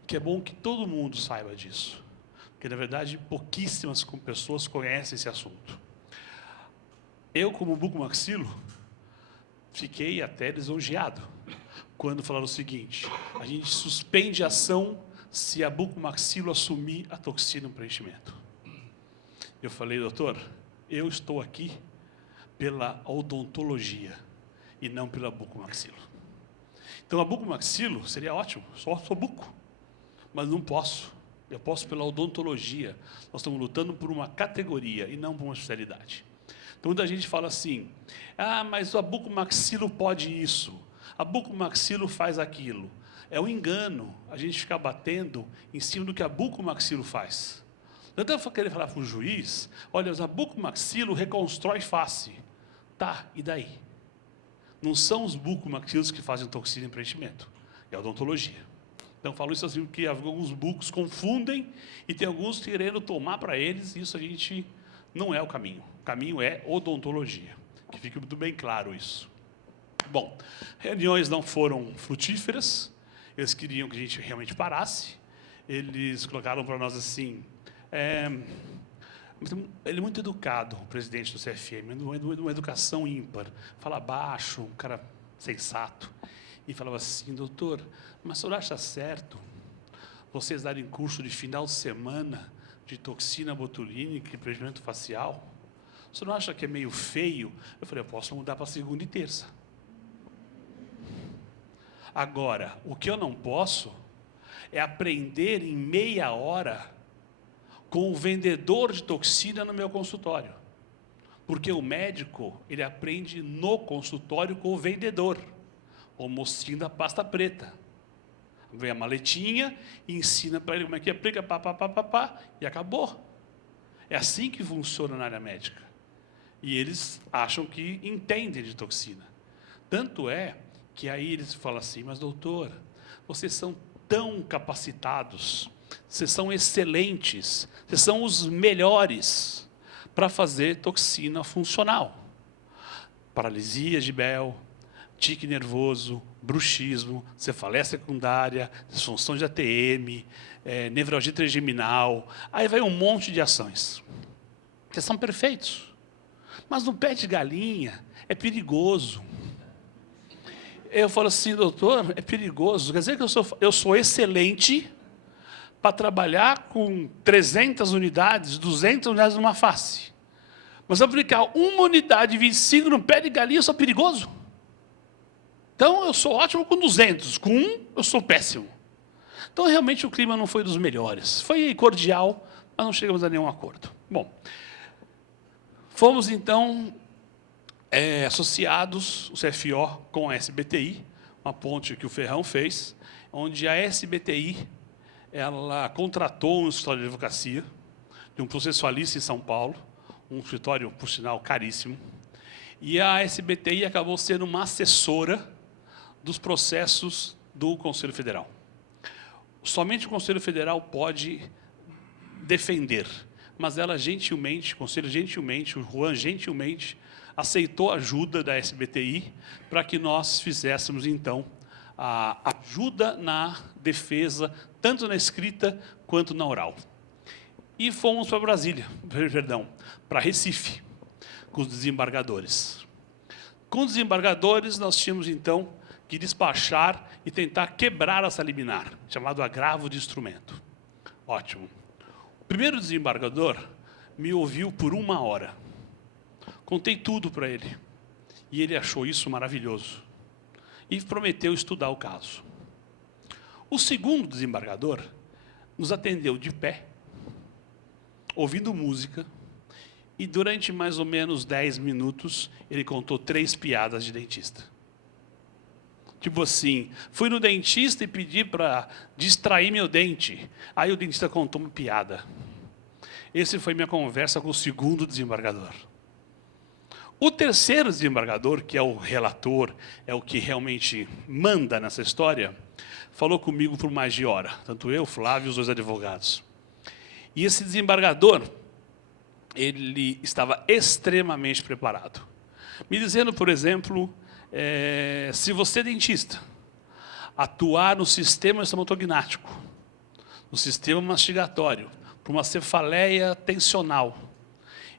que é bom que todo mundo saiba disso, porque, na verdade, pouquíssimas pessoas conhecem esse assunto. Eu, como bucomaxilo, fiquei até lisonjeado quando falaram o seguinte: a gente suspende a ação se a bucomaxilo assumir a toxina no preenchimento. Eu falei, doutor, eu estou aqui pela odontologia e não pela bucomaxilo. Então, a bucomaxilo seria ótimo, só sou buco, mas não posso. Eu posso pela odontologia. Nós estamos lutando por uma categoria e não por uma especialidade. Então, muita gente fala assim, mas a bucomaxilo pode isso, a bucomaxilo faz aquilo. É um engano a gente ficar batendo em cima do que a bucomaxilo faz. Não dá para querer falar para o juiz, olha, a bucomaxilo reconstrói face. Tá, e daí? Não são os bucomaxilos que fazem toxina em preenchimento, é a odontologia. Então, falo isso assim, porque alguns bucos confundem e tem alguns querendo tomar para eles, e isso a gente não é o caminho. O caminho é odontologia, que fique muito bem claro isso. Bom, reuniões não foram frutíferas, eles queriam que a gente realmente parasse, eles colocaram para nós assim, ele é muito educado, o presidente do CFM, uma educação ímpar, fala baixo, um cara sensato, e falava assim, doutor, mas o senhor acha certo vocês darem curso de final de semana de toxina botulínica e preenchimento facial? O senhor não acha que é meio feio? Eu falei, eu posso mudar para segunda e terça. Agora, o que eu não posso é aprender em meia hora com o vendedor de toxina no meu consultório. Porque o médico, ele aprende no consultório com o vendedor, o mocinho da pasta preta. Vem a maletinha e ensina para ele como é que aplica, e acabou. É assim que funciona na área médica. E eles acham que entendem de toxina. Tanto é que aí eles falam assim, mas doutor, vocês são tão capacitados, vocês são excelentes, vocês são os melhores para fazer toxina funcional. Paralisia de Bell, tique nervoso, bruxismo, cefaleia secundária, disfunção de ATM, nevralgia trigeminal, aí vai um monte de ações. Vocês são perfeitos. Mas no pé de galinha é perigoso. Eu falo assim, doutor, é perigoso. Quer dizer que eu sou excelente para trabalhar com 300 unidades, 200 unidades numa face. Mas aplicar uma unidade de 25 no pé de galinha, eu sou perigoso? Então, eu sou ótimo com 200, com 1, eu sou péssimo. Então, realmente, o clima não foi dos melhores. Foi cordial, mas não chegamos a nenhum acordo. Bom, fomos, então, associados, o CFO, com a SBTI, uma ponte que o Ferrão fez, onde a SBTI ela contratou um escritório de advocacia, de um processualista em São Paulo, um escritório, por sinal, caríssimo, e a SBTI acabou sendo uma assessora dos processos do Conselho Federal. Somente o Conselho Federal pode defender, mas ela gentilmente, o Conselho gentilmente, o Juan gentilmente, aceitou a ajuda da SBTI para que nós fizéssemos, então, a ajuda na defesa, tanto na escrita quanto na oral. E fomos para Brasília, perdão, para Recife, com os desembargadores. Com os desembargadores, nós tínhamos, então, que despachar e tentar quebrar essa liminar, chamado agravo de instrumento. Ótimo. O primeiro desembargador me ouviu por 1 hora. Contei tudo para ele. E ele achou isso maravilhoso. E prometeu estudar o caso. O segundo desembargador nos atendeu de pé, ouvindo música, e durante mais ou menos 10 minutos, ele contou 3 piadas de dentista. Tipo assim, fui no dentista e pedi para distrair meu dente. Aí o dentista contou uma piada. Essa foi minha conversa com o segundo desembargador. O terceiro desembargador, que é o relator, é o que realmente manda nessa história, falou comigo por mais de hora. Tanto eu, Flávio e os 2 advogados. E esse desembargador, ele estava extremamente preparado. Me dizendo, por exemplo, se você, dentista, atuar no sistema estomatognático, no sistema mastigatório, por uma cefaleia tensional,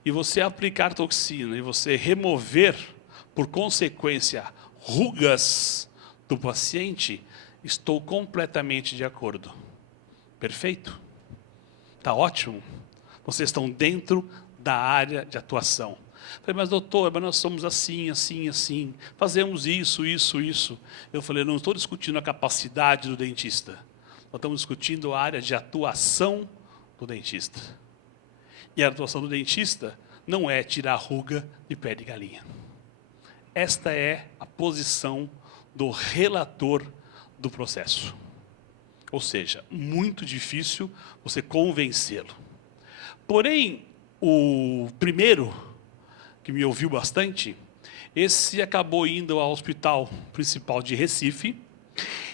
e você aplicar toxina, e você remover, por consequência, rugas do paciente, estou completamente de acordo. Perfeito? Está ótimo? Vocês estão dentro da área de atuação. Falei, mas doutor, mas nós somos assim, assim, assim, fazemos isso, isso, isso. Eu falei, não estou discutindo a capacidade do dentista, nós estamos discutindo a área de atuação do dentista. E a atuação do dentista não é tirar a ruga de pé de galinha. Esta é a posição do relator do processo. Ou seja, muito difícil você convencê-lo. Porém, o primeiro, que me ouviu bastante, esse acabou indo ao hospital principal de Recife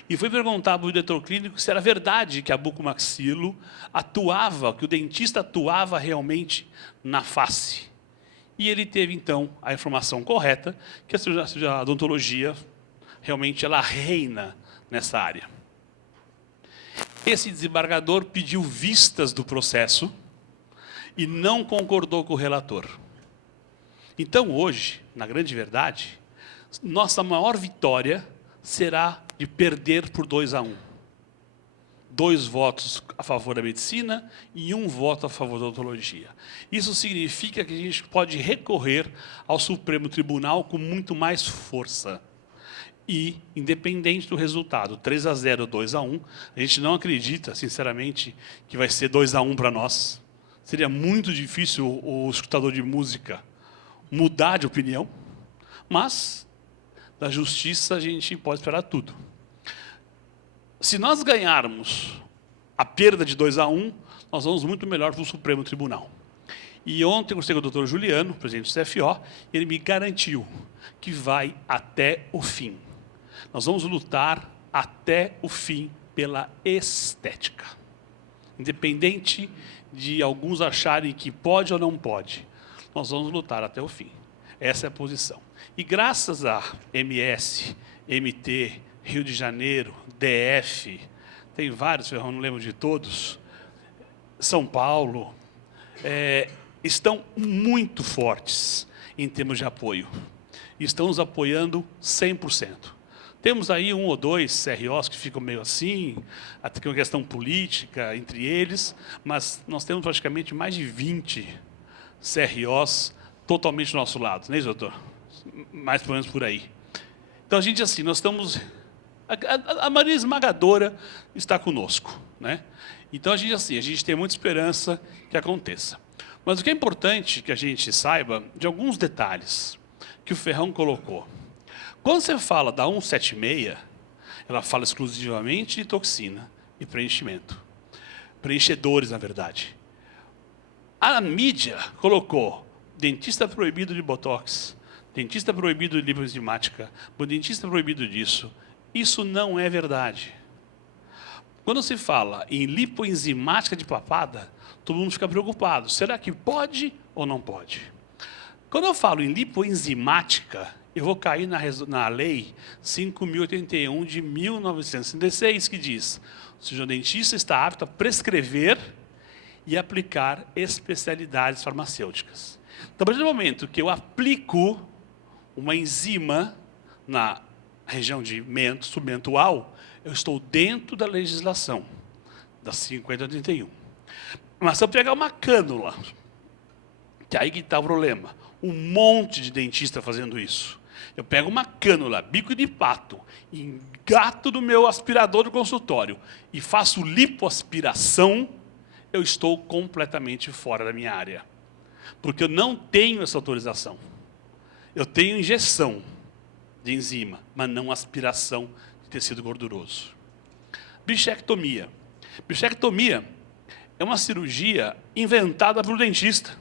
e foi perguntar para o diretor clínico se era verdade que a bucomaxilo atuava, que o dentista atuava realmente na face. E ele teve, então, a informação correta, que a odontologia realmente ela reina nessa área. Esse desembargador pediu vistas do processo e não concordou com o relator. Então, hoje, na grande verdade, nossa maior vitória será de perder por 2-1. 2 votos a favor da medicina e 1 voto a favor da odontologia. Isso significa que a gente pode recorrer ao Supremo Tribunal com muito mais força. E, independente do resultado, 3-0 ou 2-1, a gente não acredita, sinceramente, que vai ser 2-1 para nós. Seria muito difícil o escutador de música mudar de opinião, mas da justiça a gente pode esperar tudo. Se nós ganharmos a perda de 2-1, nós vamos muito melhor para o Supremo Tribunal. E ontem eu conversei com o doutor Juliano, presidente do CFO, e ele me garantiu que vai até o fim. Nós vamos lutar até o fim pela estética. Independente de alguns acharem que pode ou não pode, nós vamos lutar até o fim. Essa é a posição. E graças a MS, MT, Rio de Janeiro, DF, tem vários, eu não lembro de todos, São Paulo, estão muito fortes em termos de apoio. Estão nos apoiando 100%. Temos aí 1 ou 2 CROs que ficam meio assim, até que é uma questão política entre eles, mas nós temos praticamente mais de 20 CROs totalmente do nosso lado, não é isso, doutor? Mais ou menos por aí. Então, a gente, assim, nós estamos... A maioria esmagadora está conosco, né? Então, a gente tem muita esperança que aconteça. Mas o que é importante que a gente saiba de alguns detalhes que o Ferrão colocou. Quando você fala da 176, ela fala exclusivamente de toxina e preenchimento. Preenchedores, na verdade. A mídia colocou dentista proibido de botox, dentista proibido de lipoenzimática, dentista proibido disso. Isso não é verdade. Quando se fala em lipoenzimática de papada, todo mundo fica preocupado. Será que pode ou não pode? Quando eu falo em lipoenzimática, eu vou cair na lei 5.081 de 1966, que diz: o cirurgião dentista está apto a prescrever e aplicar especialidades farmacêuticas. Então, a partir do momento que eu aplico uma enzima na região de submentual, eu estou dentro da legislação da 5.081. Mas se eu pegar uma cânula, que aí que está o problema, um monte de dentista fazendo isso. Eu pego uma cânula, bico de pato, engato no meu aspirador do consultório e faço lipoaspiração, eu estou completamente fora da minha área. Porque eu não tenho essa autorização. Eu tenho injeção de enzima, mas não aspiração de tecido gorduroso. Bichectomia. Bichectomia é uma cirurgia inventada pelo dentista.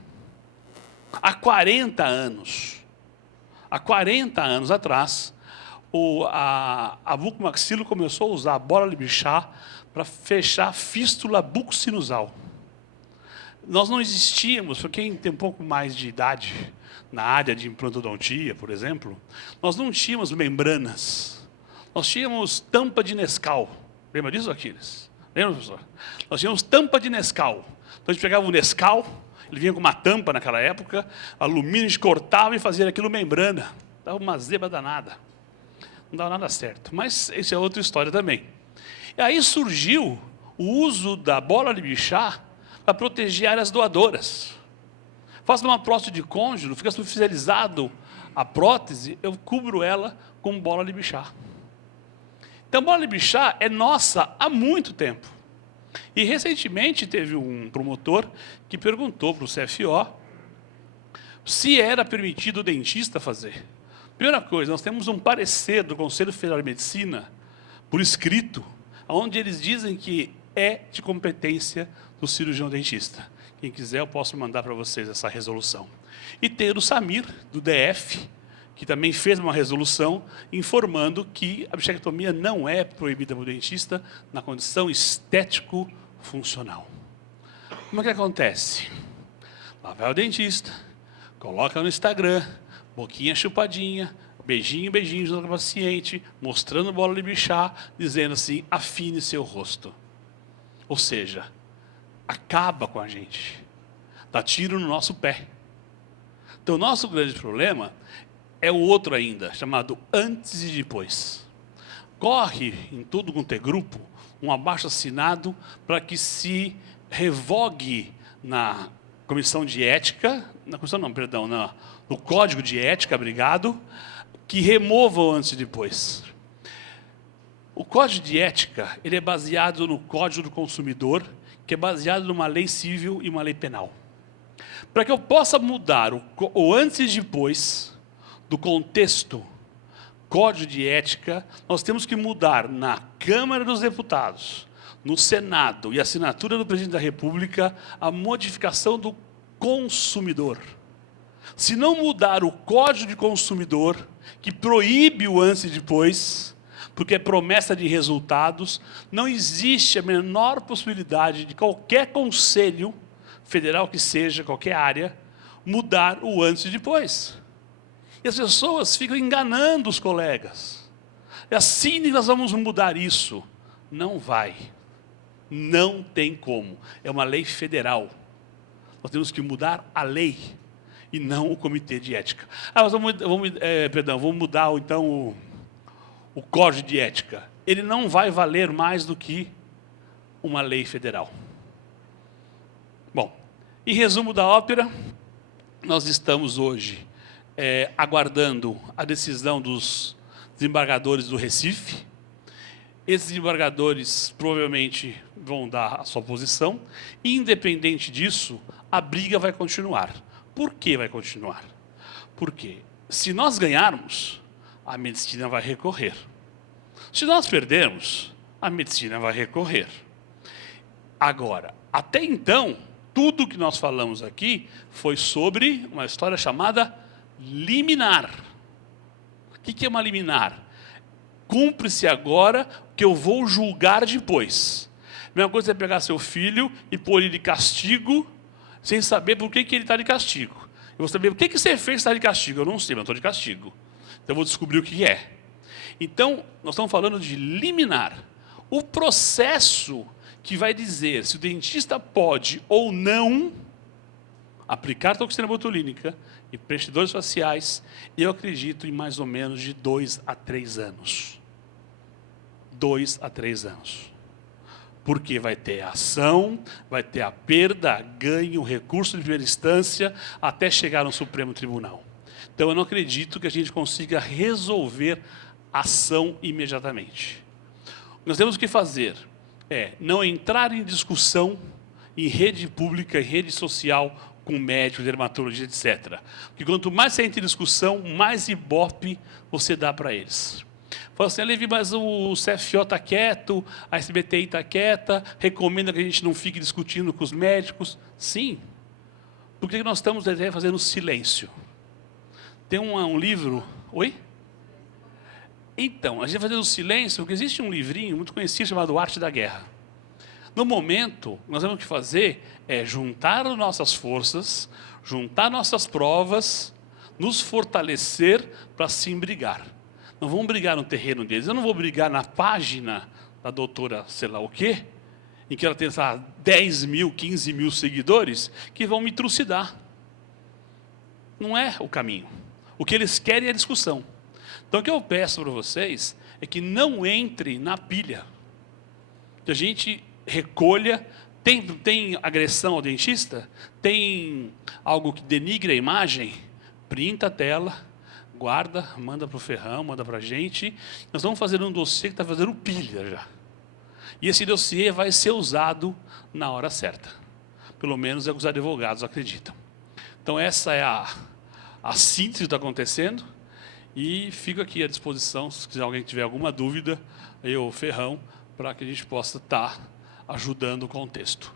Há 40 anos. Há 40 anos atrás, a bucomaxilo começou a usar a bola de Bichat para fechar a fístula bucosinusal. Nós não existíamos, para quem tem um pouco mais de idade, na área de implantodontia, por exemplo, nós não tínhamos membranas. Nós tínhamos tampa de Nescau. Lembra disso, Aquiles? Lembra, professor? Nós tínhamos tampa de Nescau. Então a gente pegava o Nescau, ele vinha com uma tampa naquela época, alumínio, a gente cortava e fazia aquilo membrana. Dava uma zebra danada. Não dava nada certo. Mas isso é outra história também. E aí surgiu o uso da bola de Bichat para proteger áreas doadoras. Faço uma prótese de côndilo, fica superficializado a prótese, eu cubro ela com bola de Bichat. Então, a bola de Bichat é nossa há muito tempo. E, recentemente, teve um promotor que perguntou para o CFO se era permitido o dentista fazer. Primeira coisa, nós temos um parecer do Conselho Federal de Medicina, por escrito, onde eles dizem que é de competência do cirurgião dentista. Quem quiser, eu posso mandar para vocês essa resolução. E ter o Samir, do DF, que também fez uma resolução informando que a bichectomia não é proibida para o dentista na condição estético-funcional. Como é que acontece? Lá vai o dentista, coloca no Instagram, boquinha chupadinha, beijinho, beijinho junto com o paciente, mostrando bola de Bichat, dizendo assim, afine seu rosto. Ou seja, acaba com a gente, dá tiro no nosso pé. Então, o nosso grande problema é o outro ainda, chamado antes e depois. Corre em tudo quanto é grupo um abaixo-assinado para que se revogue na comissão de ética, no código de ética, obrigado, que remova o antes e depois. O código de ética, ele é baseado no Código do Consumidor, que é baseado numa lei civil e uma lei penal. Para que eu possa mudar o antes e depois do contexto Código de Ética, nós temos que mudar na Câmara dos Deputados, no Senado e assinatura do Presidente da República a modificação do consumidor. Se não mudar o Código de Consumidor, que proíbe o antes e depois, porque é promessa de resultados, não existe a menor possibilidade de qualquer conselho federal que seja, qualquer área, mudar o antes e depois. E as pessoas ficam enganando os colegas. É assim que nós vamos mudar isso. Não vai. Não tem como. É uma lei federal. Nós temos que mudar a lei e não o comitê de ética. Mas vamos mudar então o código de ética. Ele não vai valer mais do que uma lei federal. Bom, em resumo da ópera, nós estamos hoje aguardando a decisão dos desembargadores do Recife. Esses desembargadores provavelmente vão dar a sua posição. Independente disso, a briga vai continuar. Por que vai continuar? Porque se nós ganharmos, a medicina vai recorrer. Se nós perdermos, a medicina vai recorrer. Agora, até então, tudo que nós falamos aqui foi sobre uma história chamada liminar. O que é uma liminar? Cumpre-se agora que eu vou julgar depois. A mesma coisa é pegar seu filho e pôr ele de castigo, sem saber por que ele está de castigo. Eu vou saber o que você fez que está de castigo. Eu não sei, mas estou de castigo. Então eu vou descobrir o que é. Então, nós estamos falando de liminar. O processo que vai dizer se o dentista pode ou não aplicar toxina botulínica e preenchedores faciais, eu acredito em mais ou menos de 2 a 3 anos. 2 a 3 anos. Porque vai ter a ação, vai ter a perda, ganho, recurso de primeira instância, até chegar no Supremo Tribunal. Então, eu não acredito que a gente consiga resolver a ação imediatamente. O que nós temos que fazer é não entrar em discussão em rede pública, em rede social, com médicos, dermatologia, etc. Porque quanto mais você entra em discussão, mais ibope você dá para eles. Fala assim, Levi, mas o CFO está quieto, a SBTI está quieta, recomenda que a gente não fique discutindo com os médicos. Sim. Por que nós estamos fazendo silêncio? Tem um livro... Oi? Então, a gente vai fazendo silêncio, porque existe um livrinho muito conhecido chamado Arte da Guerra. No momento, nós temos que fazer é juntar nossas forças, juntar nossas provas, nos fortalecer para sim brigar. Não vamos brigar no terreno deles. Eu não vou brigar na página da doutora sei lá o quê, em que ela tem 10 mil, 15 mil seguidores, que vão me trucidar. Não é o caminho. O que eles querem é a discussão. Então, o que eu peço para vocês é que não entrem na pilha. Que a gente recolha. Tem agressão ao dentista? Tem algo que denigre a imagem? Printa a tela, guarda, manda para o Ferrão, manda para a gente. Nós vamos fazer um dossiê que está fazendo pilha já. E esse dossiê vai ser usado na hora certa. Pelo menos é o que os advogados acreditam. Então, essa é a síntese que está acontecendo. E fico aqui à disposição, se alguém tiver alguma dúvida, eu, Ferrão, para que a gente possa estar ajudando o contexto.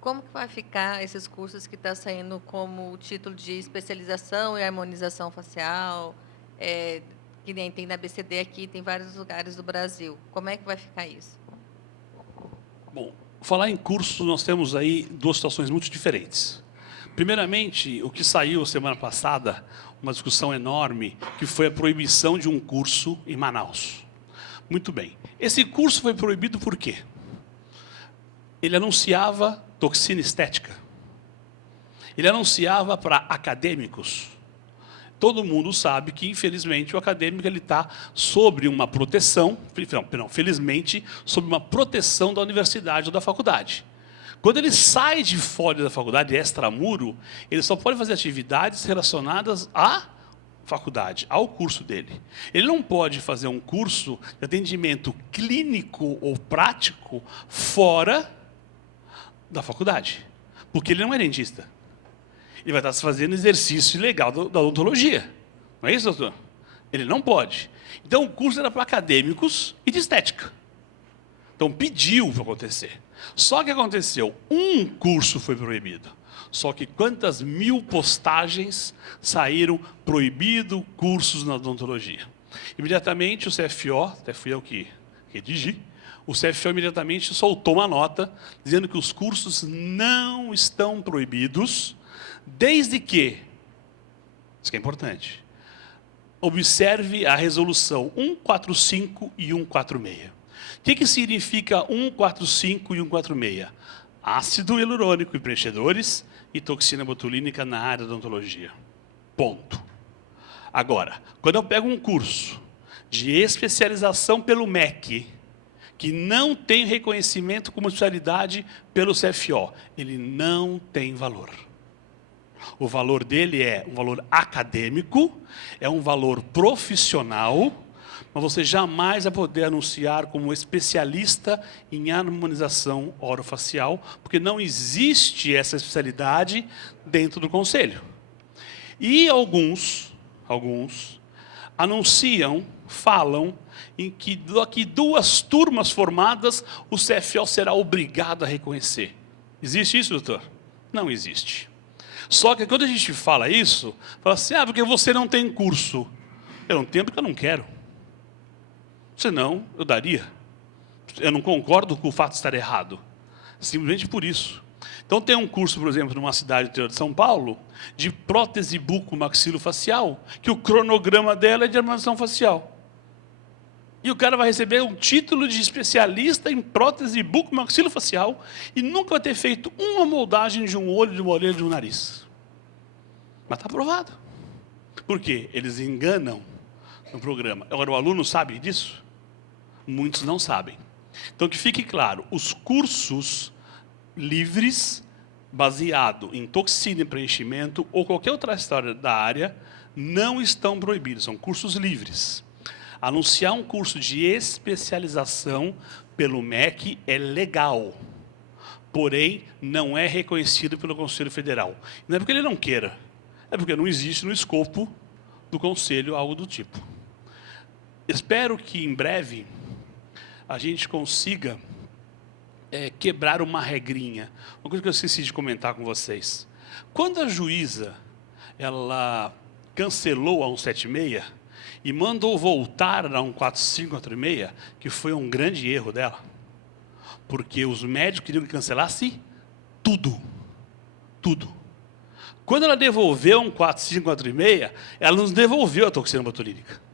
Como que vai ficar esses cursos que estão saindo como título de especialização e harmonização facial, que nem tem na ABCD aqui, tem vários lugares do Brasil. Como é que vai ficar isso? Bom, falar em curso, nós temos aí duas situações muito diferentes. Primeiramente, o que saiu semana passada, uma discussão enorme, que foi a proibição de um curso em Manaus. Muito bem. Esse curso foi proibido por quê? Ele anunciava toxina estética. Ele anunciava para acadêmicos. Todo mundo sabe que, infelizmente, o acadêmico está sob uma proteção, não, felizmente, sob uma proteção da universidade ou da faculdade. Quando ele sai de fora da faculdade, extramuro, ele só pode fazer atividades relacionadas à faculdade, ao curso dele. Ele não pode fazer um curso de atendimento clínico ou prático fora da faculdade, porque ele não é dentista. Ele vai estar fazendo exercício legal da odontologia. Não é isso, doutor? Ele não pode. Então, o curso era para acadêmicos e de estética. Então, pediu para acontecer. Só que aconteceu, um curso foi proibido. Só que quantas mil postagens saíram proibido cursos na odontologia? Imediatamente o CFO, até fui eu que redigi, o CFO imediatamente soltou uma nota dizendo que os cursos não estão proibidos, desde que, isso que é importante, observe a resolução 145 e 146. O que significa 145 e 146? Ácido hialurônico e preenchedores e toxina botulínica na área da odontologia. Ponto. Agora, quando eu pego um curso de especialização pelo MEC, que não tem reconhecimento como especialidade pelo CFO, ele não tem valor. O valor dele é um valor acadêmico, é um valor profissional, mas você jamais vai poder anunciar como especialista em harmonização orofacial, porque não existe essa especialidade dentro do conselho. E alguns anunciam, falam, em que daqui 2 turmas formadas, o CFO será obrigado a reconhecer. Existe isso, doutor? Não existe. Só que quando a gente fala isso, fala assim, porque você não tem curso. Eu não tenho porque eu não quero. Senão, eu daria. Eu não concordo com o fato de estar errado. Simplesmente por isso. Então, tem um curso, por exemplo, numa cidade do interior de São Paulo, de prótese buco-maxilofacial, que o cronograma dela é de harmonização facial. E o cara vai receber um título de especialista em prótese buco-maxilofacial e nunca vai ter feito uma moldagem de um olho, de uma orelha, de um nariz. Mas está aprovado. Por quê? Eles enganam no programa. Agora, o aluno sabe disso? Muitos não sabem. Então, que fique claro, os cursos livres, baseado em toxina e preenchimento, ou qualquer outra história da área, não estão proibidos, são cursos livres. Anunciar um curso de especialização pelo MEC é legal, porém, não é reconhecido pelo Conselho Federal. Não é porque ele não queira, é porque não existe no escopo do Conselho algo do tipo. Espero que, em breve, a gente consiga quebrar uma regrinha. Uma coisa que eu esqueci de comentar com vocês. Quando a juíza ela cancelou a 176 e mandou voltar a 14546, que foi um grande erro dela, porque os médicos queriam que cancelasse tudo. Tudo. Quando ela devolveu a 14546, ela nos devolveu a toxina botulínica.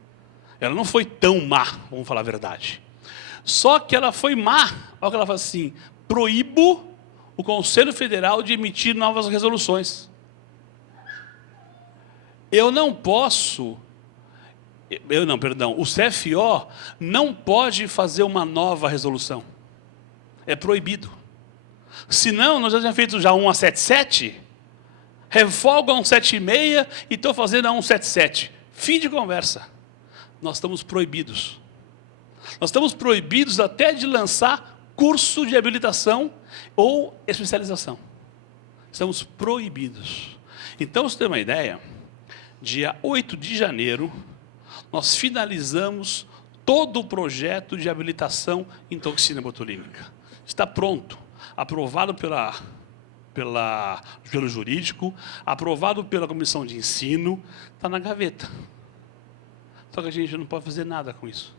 Ela não foi tão má, vamos falar a verdade. Só que ela foi má, olha que ela fala assim, proíbo o Conselho Federal de emitir novas resoluções. O CFO não pode fazer uma nova resolução. É proibido. Senão, nós já tínhamos feito já 177, revogo a 176 e estou fazendo a 177. Fim de conversa. Nós estamos proibidos. Nós estamos proibidos até de lançar curso de habilitação ou especialização. Estamos proibidos. Então, você tem uma ideia, dia 8 de janeiro, nós finalizamos todo o projeto de habilitação em toxina botulínica. Está pronto, aprovado pelo jurídico, aprovado pela comissão de ensino, está na gaveta. Só que a gente não pode fazer nada com isso.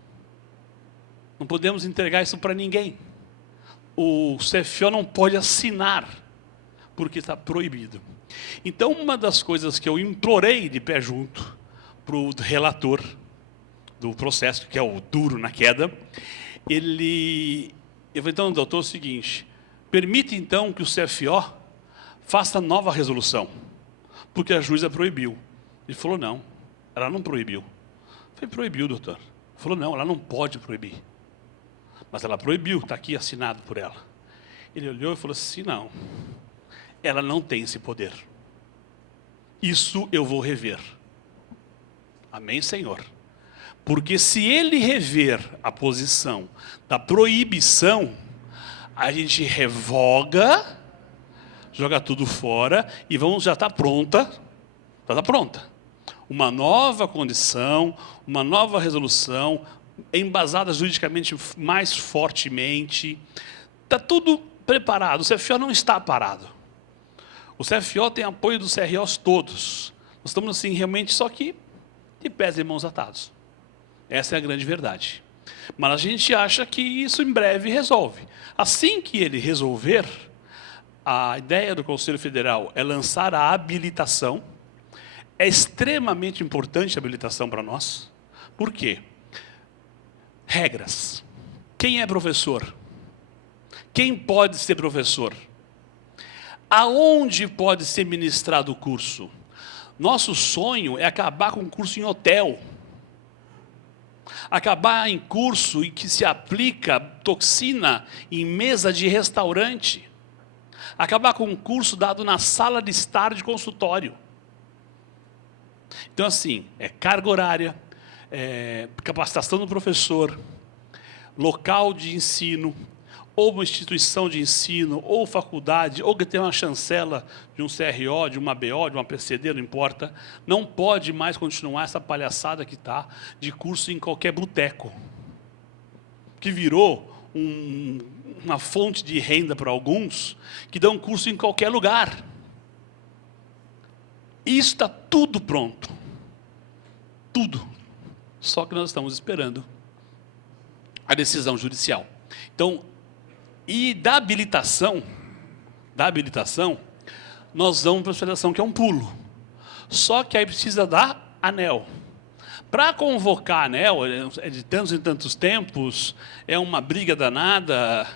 Não podemos entregar isso para ninguém. O CFO não pode assinar, porque está proibido. Então, uma das coisas que eu implorei de pé junto para o relator do processo, que é o duro na queda, eu falei, então, doutor, é o seguinte, permite então que o CFO faça nova resolução, porque a juíza proibiu. Ele falou, não, ela não proibiu. Eu falei, proibiu, doutor. Ele falou, não, ela não pode proibir. Mas ela proibiu, está aqui assinado por ela. Ele olhou e falou assim, não, ela não tem esse poder. Isso eu vou rever. Amém, Senhor? Porque se ele rever a posição da proibição, a gente revoga, joga tudo fora e já está pronta, está pronta. Uma nova condição, uma nova resolução, embasada juridicamente mais fortemente. Está tudo preparado, o CFO não está parado. O CFO tem apoio dos CROs todos. Nós estamos assim, realmente, só que de pés e mãos atados. Essa é a grande verdade. Mas a gente acha que isso em breve resolve. Assim que ele resolver, a ideia do Conselho Federal é lançar a habilitação. É extremamente importante a habilitação para nós. Por quê? Regras. Quem é professor? Quem pode ser professor? Aonde pode ser ministrado o curso? Nosso sonho é acabar com o curso em hotel. Acabar em curso em que se aplica toxina em mesa de restaurante. Acabar com um curso dado na sala de estar de consultório. Então, assim, é carga horária, capacitação do professor, local de ensino, ou uma instituição de ensino, ou faculdade, ou que tem uma chancela de um CRO, de uma BO, de uma PCD, não importa, não pode mais continuar essa palhaçada que está de curso em qualquer boteco, que virou uma fonte de renda para alguns, que dão curso em qualquer lugar. Isso está tudo pronto. Tudo. Só que nós estamos esperando a decisão judicial. Então, e da habilitação, da habilitação, nós vamos para a especialização, que é um pulo. Só que aí precisa dar ANEL. Para convocar a ANEL, é de tantos e tantos tempos, é uma briga danada.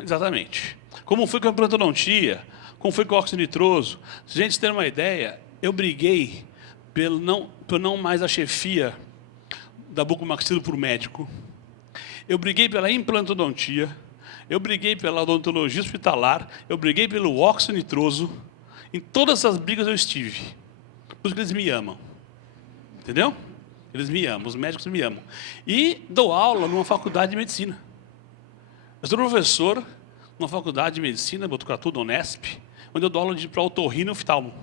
Exatamente. Como foi com a implantodontia, como foi com o óxido nitroso. Se a gente ter uma ideia, eu briguei por não mais a chefia da bucomaxilo por médico. Eu briguei pela implantodontia, eu briguei pela odontologia hospitalar, eu briguei pelo óxido nitroso. Em todas essas brigas eu estive. Por isso que eles me amam. Entendeu? Eles me amam, os médicos me amam. E dou aula numa faculdade de medicina. Eu sou professor numa faculdade de medicina, Botucatu, da Unesp, onde eu dou aula para otorrino e oftalmo.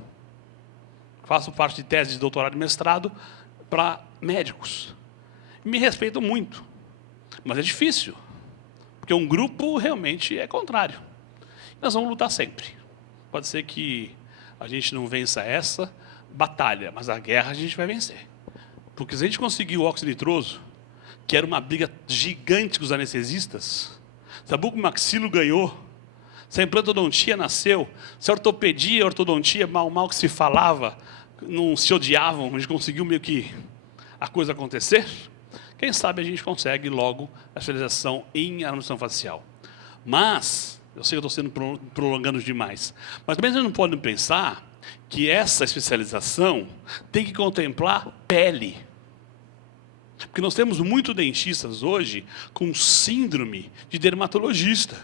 Faço parte de tese de doutorado e mestrado para médicos. Me respeitam muito. Mas é difícil. Porque um grupo realmente é contrário. Nós vamos lutar sempre. Pode ser que a gente não vença essa batalha, mas a guerra a gente vai vencer. Porque se a gente conseguir o óxido nitroso, que era uma briga gigante com os anestesistas, se a bucomaxilo ganhou, se a implantodontia nasceu, se a ortopedia e a ortodontia, mal que se falava, não se odiavam, a gente conseguiu meio que a coisa acontecer, quem sabe a gente consegue logo a especialização em harmonização facial. Mas, eu sei que eu estou sendo prolongando demais, mas também vocês não podem pensar que essa especialização tem que contemplar pele. Porque nós temos muitos dentistas hoje com síndrome de dermatologista.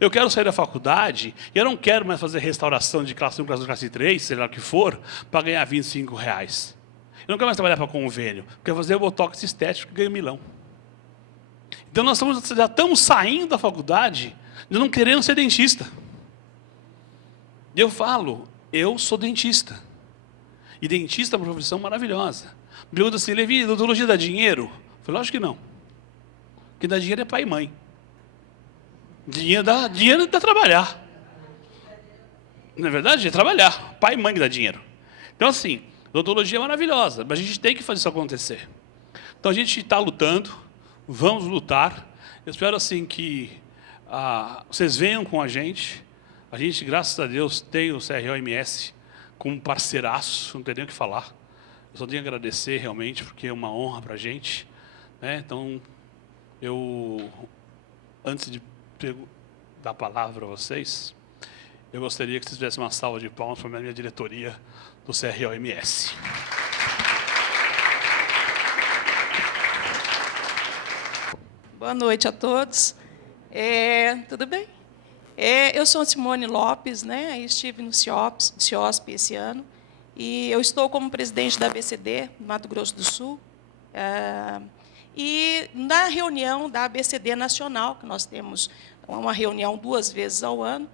Eu quero sair da faculdade e eu não quero mais fazer restauração de classe 1, classe 2, classe 3, sei lá o que for, para ganhar R$25. Eu não quero mais trabalhar para convênio, eu quero fazer o botox estético e ganho milão. Então nós já estamos saindo da faculdade de não querendo ser dentista. E eu falo, eu sou dentista. E dentista é uma profissão maravilhosa. Me pergunta assim, Levi, odontologia dá dinheiro? Eu falei, lógico que não. Quem dá dinheiro é pai e mãe. Dinheiro dá trabalhar. Não é verdade? É trabalhar. Pai e mãe que dá dinheiro. Então, assim, odontologia é maravilhosa, mas a gente tem que fazer isso acontecer. Então, a gente está lutando, vamos lutar. Eu espero, assim, que vocês venham com a gente. A gente, graças a Deus, tem o CROMS como parceiraço, não tem nem o que falar. Eu só tenho a agradecer, realmente, porque é uma honra para a gente. Né? Então, antes de dar a palavra a vocês, eu gostaria que vocês tivessem uma salva de palmas para a minha diretoria do CROMS. Boa noite a todos. Tudo bem? Eu sou a Simone Lopes, né? Estive no CIOSP esse ano, e eu estou como presidente da ABCD, Mato Grosso do Sul. E na reunião da ABCD Nacional, que nós temos uma reunião 2 vezes ao ano,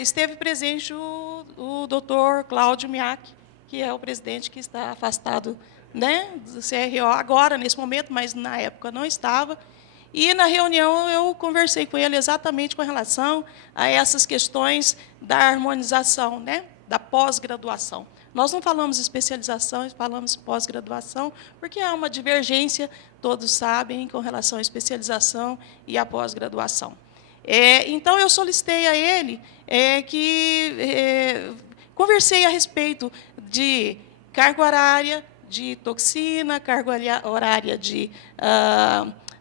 esteve presente o doutor Cláudio Miak, que é o presidente que está afastado, né, do CRO agora, nesse momento, mas na época não estava. E, na reunião, eu conversei com ele exatamente com relação a essas questões da harmonização, né, da pós-graduação. Nós não falamos especialização, falamos pós-graduação, porque há uma divergência, todos sabem, com relação à especialização e à pós-graduação. Então, eu solicitei a ele conversei a respeito de carga horária de toxina, carga horária de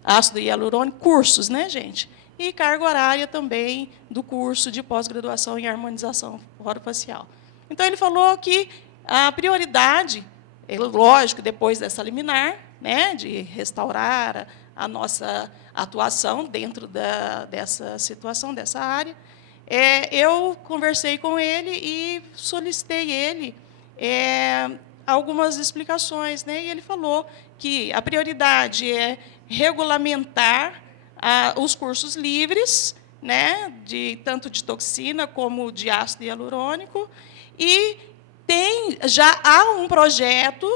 ácido hialurônico, cursos, né, gente? E carga horária também do curso de pós-graduação em harmonização orofacial. Então, ele falou que a prioridade, lógico, depois dessa liminar, né, de restaurar a nossa atuação dentro dessa situação, dessa área, eu conversei com ele e solicitei ele algumas explicações, né? E ele falou que a prioridade é regulamentar os cursos livres, né, tanto de toxina como de ácido hialurônico, e já há um projeto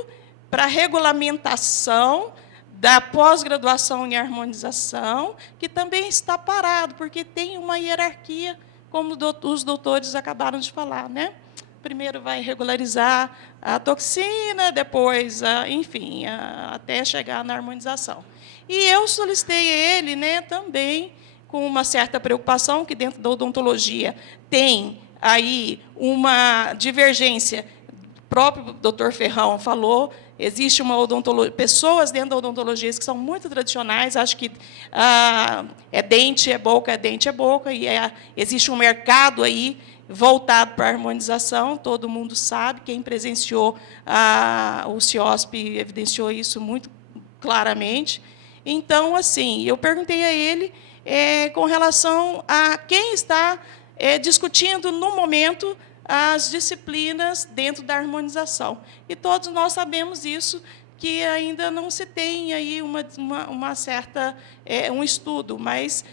para regulamentação da pós-graduação em harmonização, que também está parado, porque tem uma hierarquia, como os doutores acabaram de falar, né? Primeiro vai regularizar a toxina, depois, enfim, até chegar na harmonização. E eu solicitei ele, né, também com uma certa preocupação, que dentro da odontologia tem aí uma divergência. O próprio doutor Ferrão falou, existe uma odontologia, pessoas dentro da odontologia que são muito tradicionais, acho que é dente, é boca, e existe um mercado aí voltado para a harmonização, todo mundo sabe, quem presenciou o CIOSP evidenciou isso muito claramente. Então, assim, eu perguntei a ele com relação a quem está discutindo, no momento, as disciplinas dentro da harmonização. E todos nós sabemos isso, que ainda não se tem aí uma certa, um estudo, mas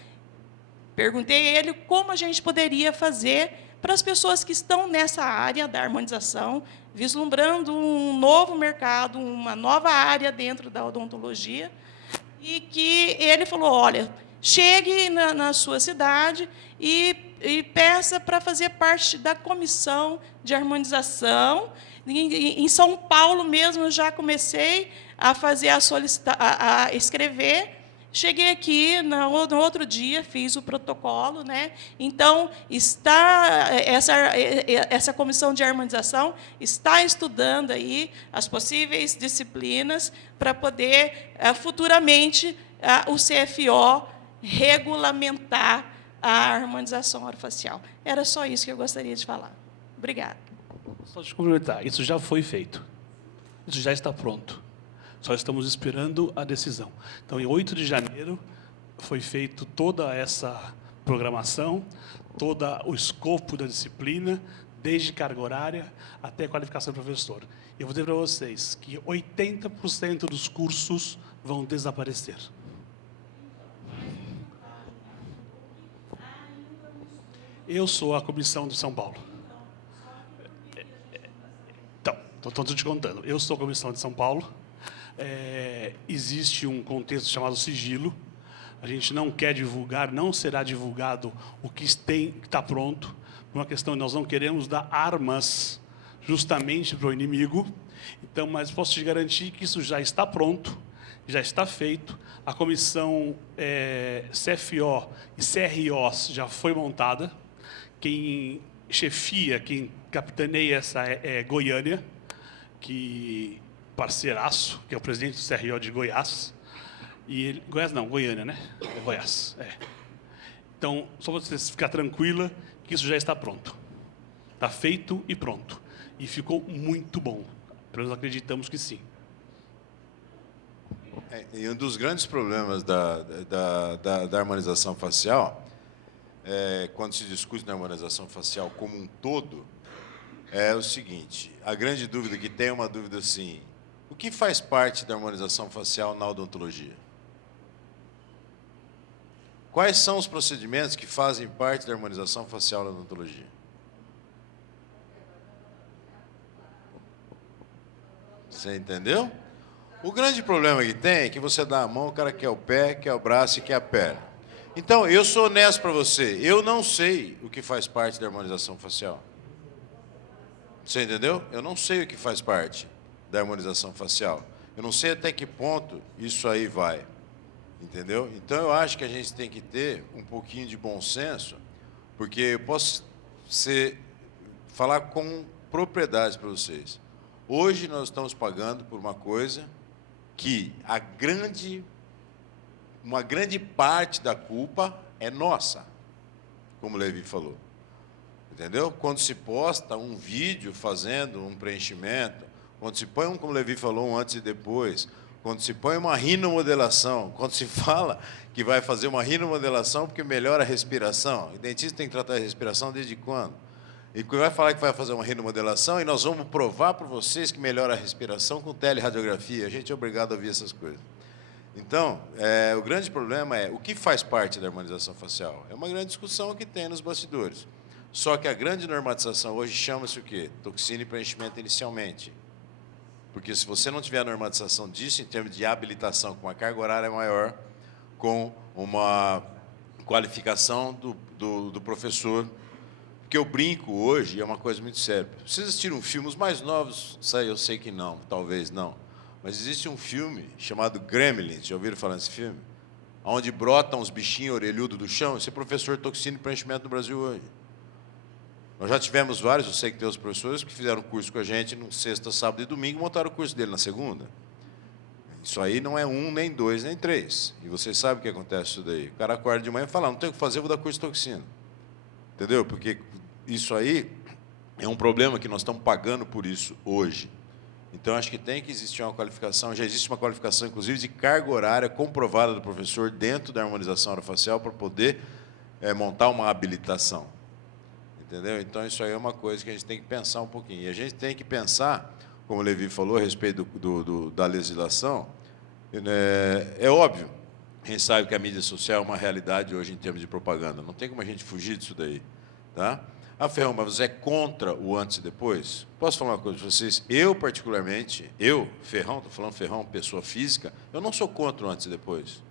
perguntei a ele como a gente poderia fazer para as pessoas que estão nessa área da harmonização, vislumbrando um novo mercado, uma nova área dentro da odontologia, e que ele falou, olha, chegue na sua cidade e peça para fazer parte da comissão de harmonização. Em São Paulo mesmo, eu já comecei a fazer a escrever. Cheguei aqui, no outro dia, fiz o protocolo, né? Então, essa comissão de harmonização está estudando aí as possíveis disciplinas para poder, futuramente, o CFO regulamentar a harmonização orofacial. Era só isso que eu gostaria de falar. Obrigada. Só de complementar, isso já foi feito. Isso já está pronto. Só estamos esperando a decisão. Então, em 8 de janeiro, foi feita toda essa programação, todo o escopo da disciplina, desde carga horária até qualificação do professor. Eu vou dizer para vocês que 80% dos cursos vão desaparecer. Eu sou a comissão de São Paulo. Então, estou te contando. Eu sou a comissão de São Paulo. Existe um contexto chamado sigilo. A gente não quer divulgar, não será divulgado o que está pronto, por uma questão de nós não queremos dar armas justamente para o inimigo. Então, mas posso te garantir que isso já está pronto, já está feito. A comissão CFO e CROs já foi montada. Quem chefia, quem capitaneia essa é Goiânia, que parceiraço, que é o presidente do CRO de Goiás. Goiás não, Goiânia, né? É Goiás. Então, só para você ficar tranquila que isso já está pronto. Está feito e pronto. E ficou muito bom. Pelo menos acreditamos que sim. E um dos grandes problemas da harmonização facial, quando se discute na harmonização facial como um todo, é o seguinte, a grande dúvida que tem é uma dúvida assim, o que faz parte da harmonização facial na odontologia? Quais são os procedimentos que fazem parte da harmonização facial na odontologia? Você entendeu? O grande problema que tem é que você dá a mão, o cara quer o pé, quer o braço e quer a perna. Então, eu sou honesto para você, eu não sei o que faz parte da harmonização facial. Você entendeu? Eu não sei o que faz parte da harmonização facial. Eu não sei até que ponto isso aí vai. Entendeu? Então, eu acho que a gente tem que ter um pouquinho de bom senso, porque eu posso falar com propriedade para vocês. Hoje, nós estamos pagando por uma coisa que uma grande parte da culpa é nossa, como o Levi falou. Entendeu? Quando se posta um vídeo fazendo um preenchimento, quando se põe, como o Levi falou, um antes e depois, quando se põe uma rinomodelação, quando se fala que vai fazer uma rinomodelação porque melhora a respiração, o dentista tem que tratar a respiração desde quando? E vai falar que vai fazer uma rinomodelação e nós vamos provar para vocês que melhora a respiração com teleradiografia. A gente é obrigado a ouvir essas coisas. Então, o grande problema é o que faz parte da harmonização facial. É uma grande discussão que tem nos bastidores. Só que a grande normatização hoje chama-se o quê? Toxina e preenchimento inicialmente. Porque se você não tiver a normatização disso, em termos de habilitação, com uma carga horária maior, com uma qualificação do professor, porque eu brinco hoje, é uma coisa muito séria. Vocês assistiram um filme, os mais novos, eu sei que não, talvez não, mas existe um filme chamado Gremlins, já ouviram falar nesse filme? onde brotam os bichinhos orelhudos do chão, esse é professor de toxina e preenchimento no Brasil hoje. Nós já tivemos vários, eu sei que tem os professores que fizeram curso com a gente no sexta, sábado e domingo, montaram o curso dele na segunda. Isso aí não é 1, nem 2, nem 3. E vocês sabem o que acontece isso daí. O cara acorda de manhã e fala, não tenho o que fazer, vou dar curso de toxina. Entendeu? Porque isso aí é um problema que nós estamos pagando por isso hoje. Então, acho que tem que existir uma qualificação, já existe uma qualificação, inclusive, de carga horária comprovada do professor dentro da harmonização orofacial para poder montar uma habilitação. Entendeu? Então, isso aí é uma coisa que a gente tem que pensar um pouquinho. E a gente tem que pensar, como o Levi falou, a respeito da legislação, é óbvio, a gente sabe que a mídia social é uma realidade hoje em termos de propaganda. Não tem como a gente fugir disso daí. Tá? Ah, Ferrão, mas você é contra o antes e depois? Posso falar uma coisa para vocês? Eu, particularmente, Ferrão, estou falando Ferrão, pessoa física, eu não sou contra o antes e depois.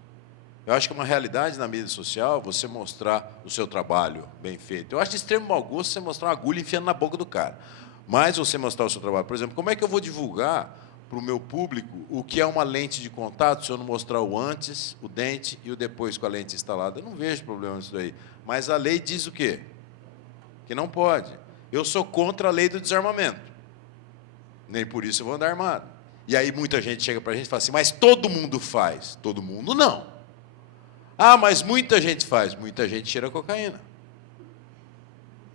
Eu acho que é uma realidade na mídia social você mostrar o seu trabalho bem feito. Eu acho de extremo mau gosto você mostrar uma agulha enfiando na boca do cara. Mas você mostrar o seu trabalho, por exemplo, como é que eu vou divulgar para o meu público o que é uma lente de contato se eu não mostrar o antes, o dente e o depois com a lente instalada? Eu não vejo problema nisso daí. Mas a lei diz o quê? Que não pode. Eu sou contra a lei do desarmamento. Nem por isso eu vou andar armado. E aí muita gente chega para a gente e fala assim, mas todo mundo faz. Todo mundo não. Ah, mas muita gente faz. Muita gente cheira cocaína.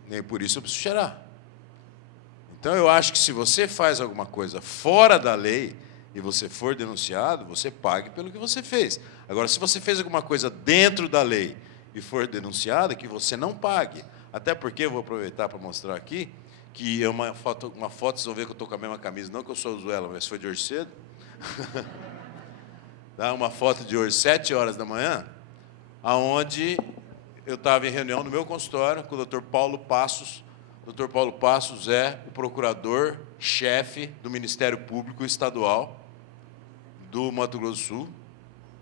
Nem por isso eu preciso cheirar. Então, eu acho que se você faz alguma coisa fora da lei e você for denunciado, você pague pelo que você fez. Agora, se você fez alguma coisa dentro da lei e for denunciado, que você não pague. Até porque, eu vou aproveitar para mostrar aqui, que é uma foto, vocês vão ver que eu estou com a mesma camisa, não que eu só uso ela, mas foi de hoje cedo. Tá, uma foto de hoje, 7 horas da manhã, onde eu estava em reunião no meu consultório com o Dr. Paulo Passos. O Dr. Paulo Passos é o procurador-chefe do Ministério Público Estadual do Mato Grosso do Sul,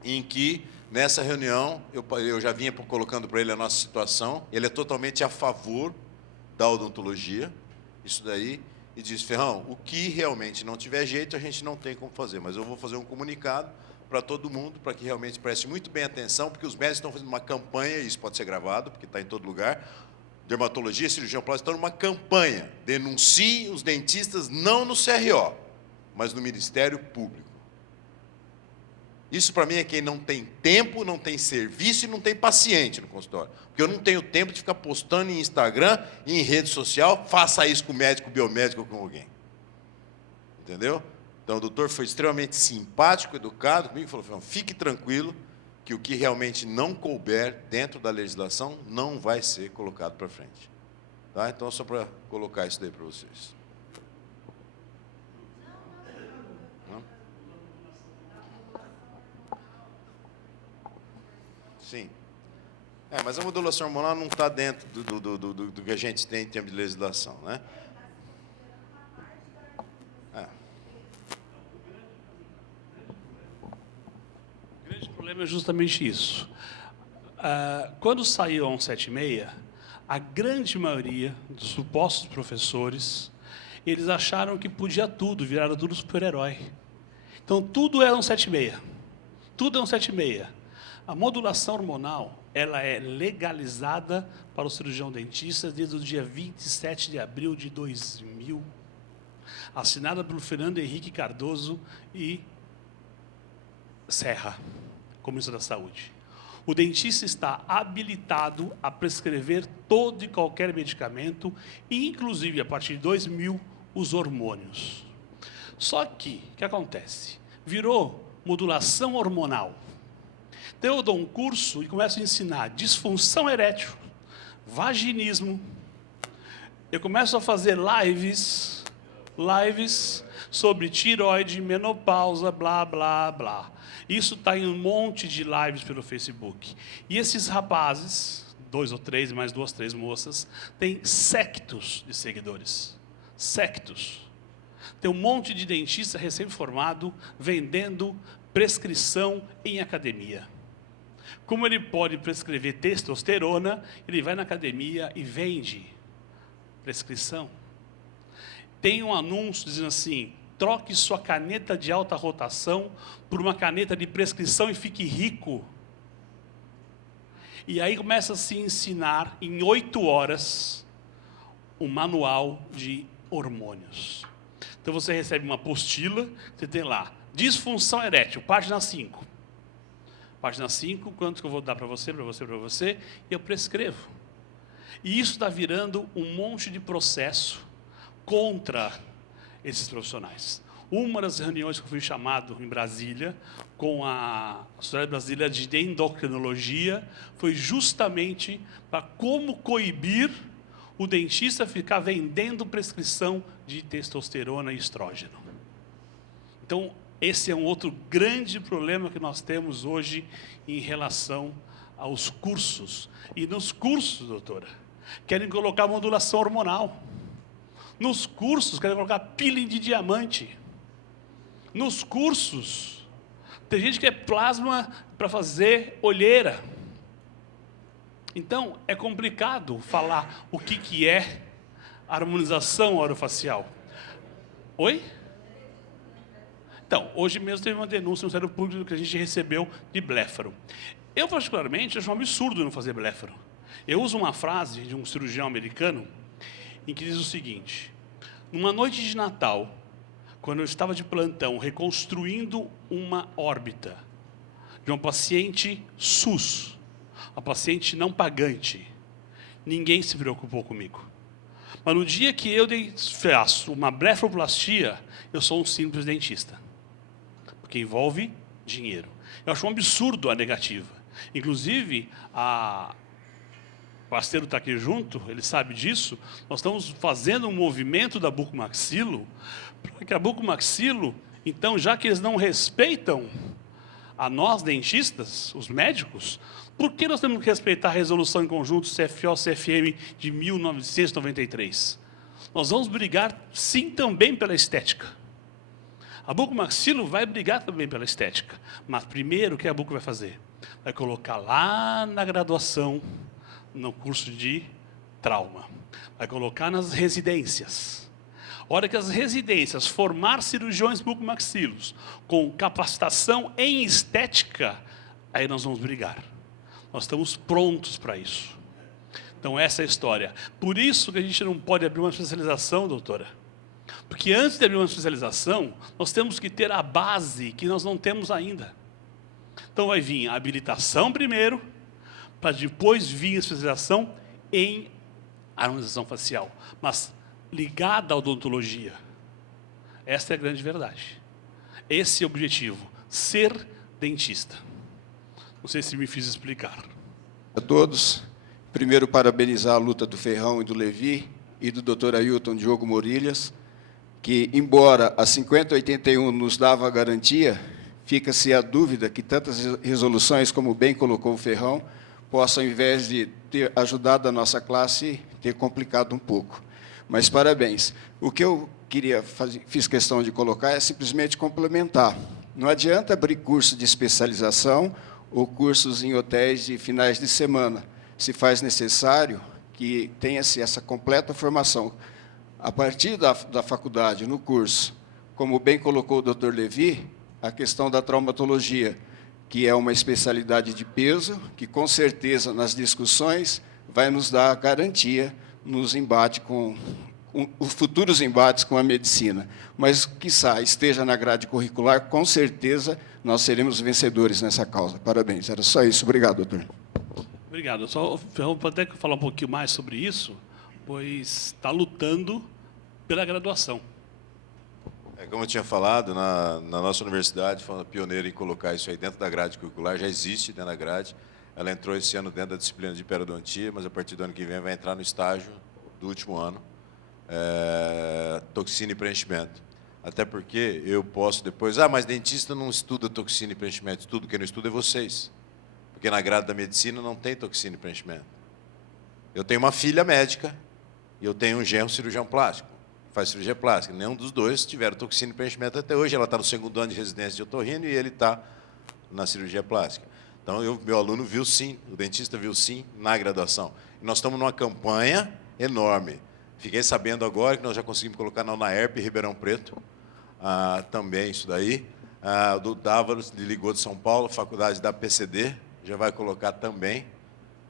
em que, nessa reunião, eu já vinha colocando para ele a nossa situação, ele é totalmente a favor da odontologia, isso daí, e diz, Ferrão, o que realmente não tiver jeito, a gente não tem como fazer, mas eu vou fazer um comunicado para todo mundo, para que realmente preste muito bem atenção, porque os médicos estão fazendo uma campanha, e isso pode ser gravado, porque está em todo lugar, dermatologia, cirurgião plástico, estão numa campanha. Denuncie os dentistas não no CRO, mas no Ministério Público. Isso, para mim, é quem não tem tempo, não tem serviço e não tem paciente no consultório. Porque eu não tenho tempo de ficar postando em Instagram e em rede social, faça isso com o médico, biomédico ou com alguém. Entendeu? Então, o doutor foi extremamente simpático, educado comigo, falou, fique tranquilo, que o que realmente não couber dentro da legislação não vai ser colocado para frente. Tá? Então, só para colocar isso daí para vocês. Não? Sim. Mas a modulação hormonal não está dentro do que a gente tem em termos de legislação, né? O grande problema é justamente isso. Quando saiu a 176, a grande maioria dos supostos professores, eles acharam que podia tudo, viraram tudo super-herói. Então, tudo é 176. Tudo é 176. A modulação hormonal, ela é legalizada para o cirurgião dentista desde o dia 27 de abril de 2000, assinada pelo Fernando Henrique Cardoso e Serra, como ministro da Saúde. O dentista está habilitado a prescrever todo e qualquer medicamento, inclusive, a partir de 2000, os hormônios. Só que, o que acontece? Virou modulação hormonal. Então, eu dou um curso e começo a ensinar disfunção erétil, vaginismo. Eu começo a fazer lives sobre tireoide, menopausa, blá, blá, blá. Isso está em um monte de lives pelo Facebook. E esses rapazes, 2 ou 3, mais 2, 3 moças, têm séquitos de seguidores. Séquitos. Tem um monte de dentista recém-formado vendendo prescrição em academia. Como ele pode prescrever testosterona, ele vai na academia e vende prescrição. Tem um anúncio dizendo assim, troque sua caneta de alta rotação por uma caneta de prescrição e fique rico. E aí começa a se ensinar, em 8 horas, um manual de hormônios. Então você recebe uma apostila, você tem lá, disfunção erétil, página 5. Página 5, quanto que eu vou dar para você, e eu prescrevo. E isso está virando um monte de processo contra esses profissionais. Uma das reuniões que eu fui chamado em Brasília, com a Sociedade Brasileira de Endocrinologia, foi justamente para como coibir o dentista ficar vendendo prescrição de testosterona e estrógeno. Então, esse é um outro grande problema que nós temos hoje em relação aos cursos. E nos cursos, doutora, querem colocar modulação hormonal. Nos cursos, querem colocar peeling de diamante. Nos cursos, tem gente que é plasma para fazer olheira. Então, é complicado falar o que é harmonização orofacial. Oi? Então, hoje mesmo teve uma denúncia no Ministério Público que a gente recebeu de bléfaro. Eu, particularmente, acho um absurdo não fazer bléfaro. Eu uso uma frase de um cirurgião americano em que diz o seguinte: numa noite de Natal, quando eu estava de plantão reconstruindo uma órbita de uma paciente SUS, uma paciente não pagante, ninguém se preocupou comigo. Mas no dia que eu faço uma blefaroplastia, eu sou um simples dentista, porque envolve dinheiro. Eu acho um absurdo a negativa. Inclusive, o parceiro está aqui junto, ele sabe disso, nós estamos fazendo um movimento da bucomaxilo, para que a bucomaxilo, então, já que eles não respeitam a nós dentistas, os médicos, por que nós temos que respeitar a resolução em conjunto CFO-CFM de 1993? Nós vamos brigar, sim, também pela estética. A bucomaxilo vai brigar também pela estética, mas primeiro o que a buco vai fazer? Vai colocar lá na graduação, no curso de trauma, vai colocar nas residências. A hora que as residências formar cirurgiões bucomaxilos com capacitação em estética, aí nós vamos brigar. Nós estamos prontos para isso. Então, essa é a história. Por isso que a gente não pode abrir uma especialização, doutora. Porque antes de abrir uma especialização, nós temos que ter a base que nós não temos ainda. Então, vai vir a habilitação primeiro, para depois vir a especialização em harmonização facial. Mas ligada à odontologia. Essa é a grande verdade. Esse é o objetivo, ser dentista. Não sei se me fiz explicar. A todos, primeiro parabenizar a luta do Ferrão e do Levi e do Dr. Ailton Diogo Morilhas, que, embora a 5081 nos dava a garantia, fica-se a dúvida que tantas resoluções, como bem colocou o Ferrão, possam, ao invés de ter ajudado a nossa classe, ter complicado um pouco. Mas parabéns. O que eu fiz questão de colocar é simplesmente complementar. Não adianta abrir curso de especialização ou cursos em hotéis de finais de semana. Se faz necessário que tenha-se essa completa formação. A partir da faculdade, no curso, como bem colocou o Dr. Levi, a questão da traumatologia, que é uma especialidade de peso, que, com certeza, nas discussões, vai nos dar garantia nos embates os futuros embates com a medicina. Mas, quiçá, esteja na grade curricular, com certeza, nós seremos vencedores nessa causa. Parabéns. Era só isso. Obrigado, doutor. Obrigado. Só vou até falar um pouquinho mais sobre isso, pois está lutando pela graduação. Como eu tinha falado, na nossa universidade, foi pioneira em colocar isso aí dentro da grade curricular, já existe dentro da grade. Ela entrou esse ano dentro da disciplina de periodontia, mas a partir do ano que vem vai entrar no estágio do último ano, toxina e preenchimento. Até porque eu posso depois, mas dentista não estuda toxina e preenchimento, estudo, quem não estuda é vocês. Porque na grade da medicina não tem toxina e preenchimento. Eu tenho uma filha médica e eu tenho um genro cirurgião plástico, faz cirurgia plástica. Nenhum dos dois tiveram toxina e preenchimento até hoje. Ela está no 2º ano de residência de otorrino e ele está na cirurgia plástica. Então, meu aluno viu sim, o dentista viu sim na graduação. E nós estamos numa campanha enorme. Fiquei sabendo agora que nós já conseguimos colocar na UNAERP Ribeirão Preto, também isso daí. Do Dávalos, de ligou de São Paulo, faculdade da PCD, já vai colocar também.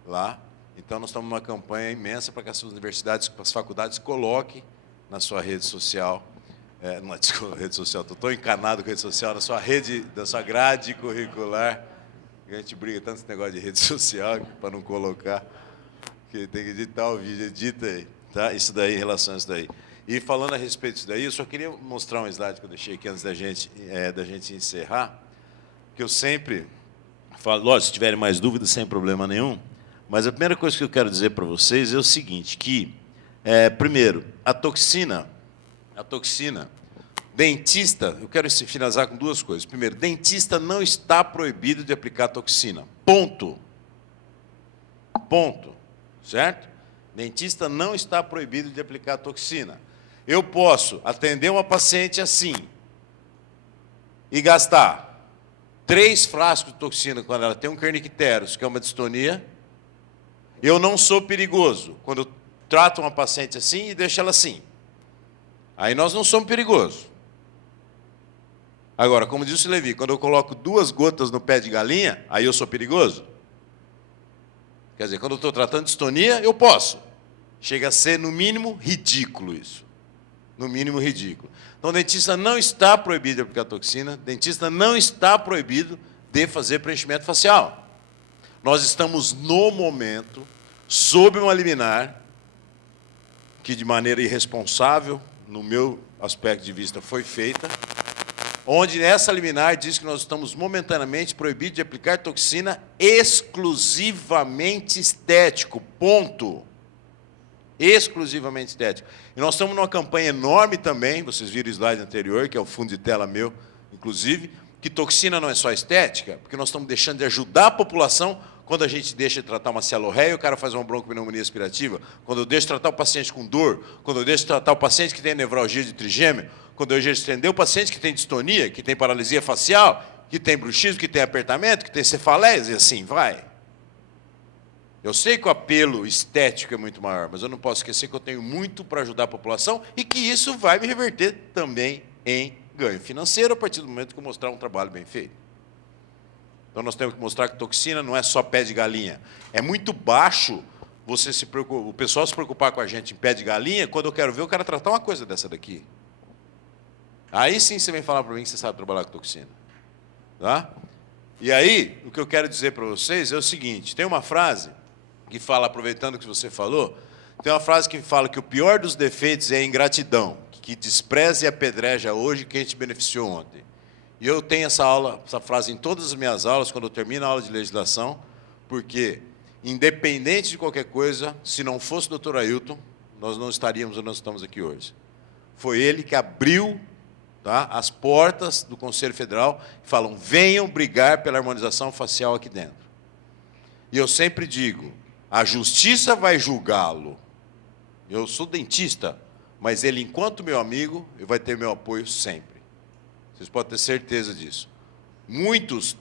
lá. Então, nós estamos numa campanha imensa para que as universidades, as faculdades coloquem na sua rede social, não, desculpa, rede social, estou encanado com rede social, na sua rede, da sua grade curricular. A gente briga tanto esse negócio de rede social para não colocar, que tem que editar o vídeo, edita aí, tá? Isso daí, em relação a isso daí. E falando a respeito disso daí, eu só queria mostrar um slide que eu deixei aqui antes da gente encerrar, que eu sempre falo, lógico, se tiverem mais dúvidas, sem problema nenhum, mas a primeira coisa que eu quero dizer para vocês é o seguinte, que, primeiro, a toxina, dentista, eu quero finalizar com duas coisas. Primeiro, dentista não está proibido de aplicar toxina, ponto. Ponto, certo? Dentista não está proibido de aplicar toxina. Eu posso atender uma paciente assim e gastar 3 frascos de toxina quando ela tem um kernicterus, que é uma distonia. Eu não sou perigoso quando eu trato uma paciente assim e deixo ela assim. Aí nós não somos perigosos. Agora, como disse o Levi, quando eu coloco 2 gotas no pé de galinha, aí eu sou perigoso? Quer dizer, quando eu estou tratando de distonia, eu posso. Chega a ser, no mínimo, ridículo isso. No mínimo, ridículo. Então, o dentista não está proibido de aplicar toxina, dentista não está proibido de fazer preenchimento facial. Nós estamos, no momento, sob uma liminar que, de maneira irresponsável, no meu aspecto de vista, foi feita, onde nessa liminar diz que nós estamos momentaneamente proibidos de aplicar toxina exclusivamente estético, ponto. Exclusivamente estético. E nós estamos numa campanha enorme também, vocês viram o slide anterior, que é o fundo de tela meu, inclusive, que toxina não é só estética, porque nós estamos deixando de ajudar a população quando a gente deixa de tratar uma cialorreia e o cara faz uma broncopneumonia aspirativa, quando eu deixo de tratar o paciente com dor, quando eu deixo de tratar o paciente que tem nevralgia de trigêmeo, quando eu deixo de atender o paciente que tem distonia, que tem paralisia facial, que tem bruxismo, que tem apertamento, que tem cefaleias, e assim vai. Eu sei que o apelo estético é muito maior, mas eu não posso esquecer que eu tenho muito para ajudar a população e que isso vai me reverter também em ganho financeiro a partir do momento que eu mostrar um trabalho bem feito. Então, nós temos que mostrar que toxina não é só pé de galinha. É muito baixo o pessoal se preocupar com a gente em pé de galinha quando eu quero ver o cara tratar uma coisa dessa daqui. Aí sim você vem falar para mim que você sabe trabalhar com toxina. Tá? E aí, o que eu quero dizer para vocês é o seguinte, tem uma frase que fala, aproveitando o que você falou, tem uma frase que fala que o pior dos defeitos é a ingratidão, que despreza e apedreja hoje quem te beneficiou ontem. E eu tenho essa frase em todas as minhas aulas, quando eu termino a aula de legislação, porque, independente de qualquer coisa, se não fosse o Dr. Ailton, nós não estaríamos onde nós estamos aqui hoje. Foi ele que abriu, tá, as portas do Conselho Federal e falam, venham brigar pela harmonização facial aqui dentro. E eu sempre digo, a justiça vai julgá-lo. Eu sou dentista, mas ele, enquanto meu amigo, ele vai ter meu apoio sempre. Vocês podem ter certeza disso. Muitos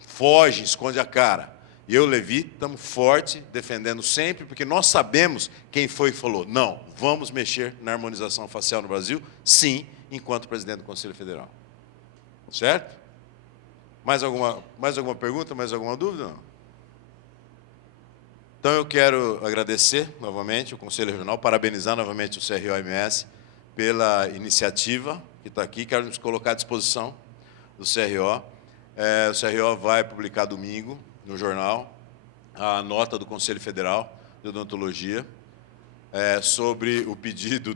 fogem, escondem a cara. E eu, Levi, estamos forte, defendendo sempre, porque nós sabemos quem foi que falou, não, vamos mexer na harmonização facial no Brasil, sim, enquanto presidente do Conselho Federal. Certo? Mais alguma pergunta, mais alguma dúvida? Não? Então, eu quero agradecer novamente o Conselho Regional, parabenizar novamente o CRO-MS pela iniciativa que está aqui, quero nos colocar à disposição do CRO. O CRO vai publicar domingo, no jornal, a nota do Conselho Federal de Odontologia sobre o pedido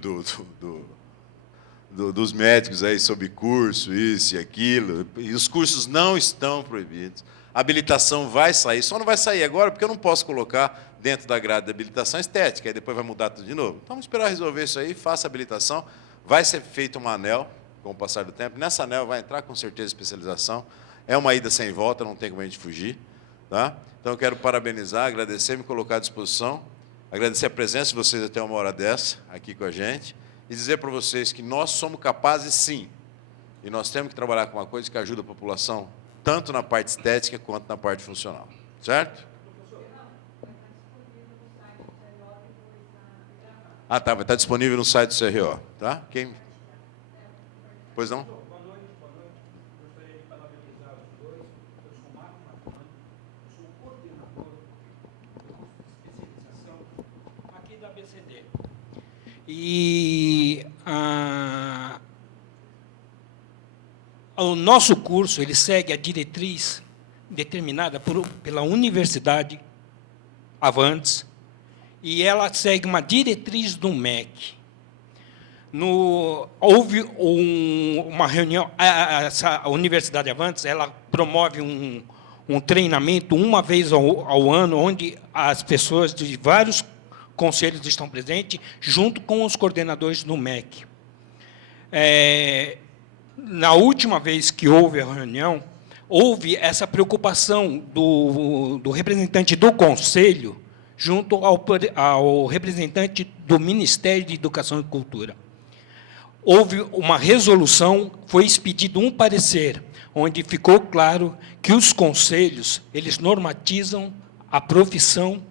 dos médicos aí sobre curso, isso e aquilo, e os cursos não estão proibidos. A habilitação vai sair, só não vai sair agora porque eu não posso colocar dentro da grade da habilitação estética, aí depois vai mudar tudo de novo. Então, vamos esperar resolver isso aí, faça a habilitação, vai ser feito um anel com o passar do tempo, nessa anel vai entrar com certeza especialização, é uma ida sem volta, não tem como a gente fugir. Tá? Então, eu quero parabenizar, agradecer, me colocar à disposição, agradecer a presença de vocês até uma hora dessa, aqui com a gente, e dizer para vocês que nós somos capazes, sim, e nós temos que trabalhar com uma coisa que ajuda a população, tanto na parte estética quanto na parte funcional. Certo? Ah, tá, vai estar disponível no site do CRO. Tá? Quem? Pois não? E o nosso curso ele segue a diretriz determinada pela Universidade Avantes, e ela segue uma diretriz do MEC. Houve uma reunião, a Universidade Avantes ela promove um treinamento uma vez ao ano, onde as pessoas de vários conselhos estão presentes, junto com os coordenadores do MEC. Na última vez que houve a reunião, houve essa preocupação do representante do Conselho junto ao representante do Ministério de Educação e Cultura. Houve uma resolução, foi expedido um parecer, onde ficou claro que os conselhos eles normatizam a profissão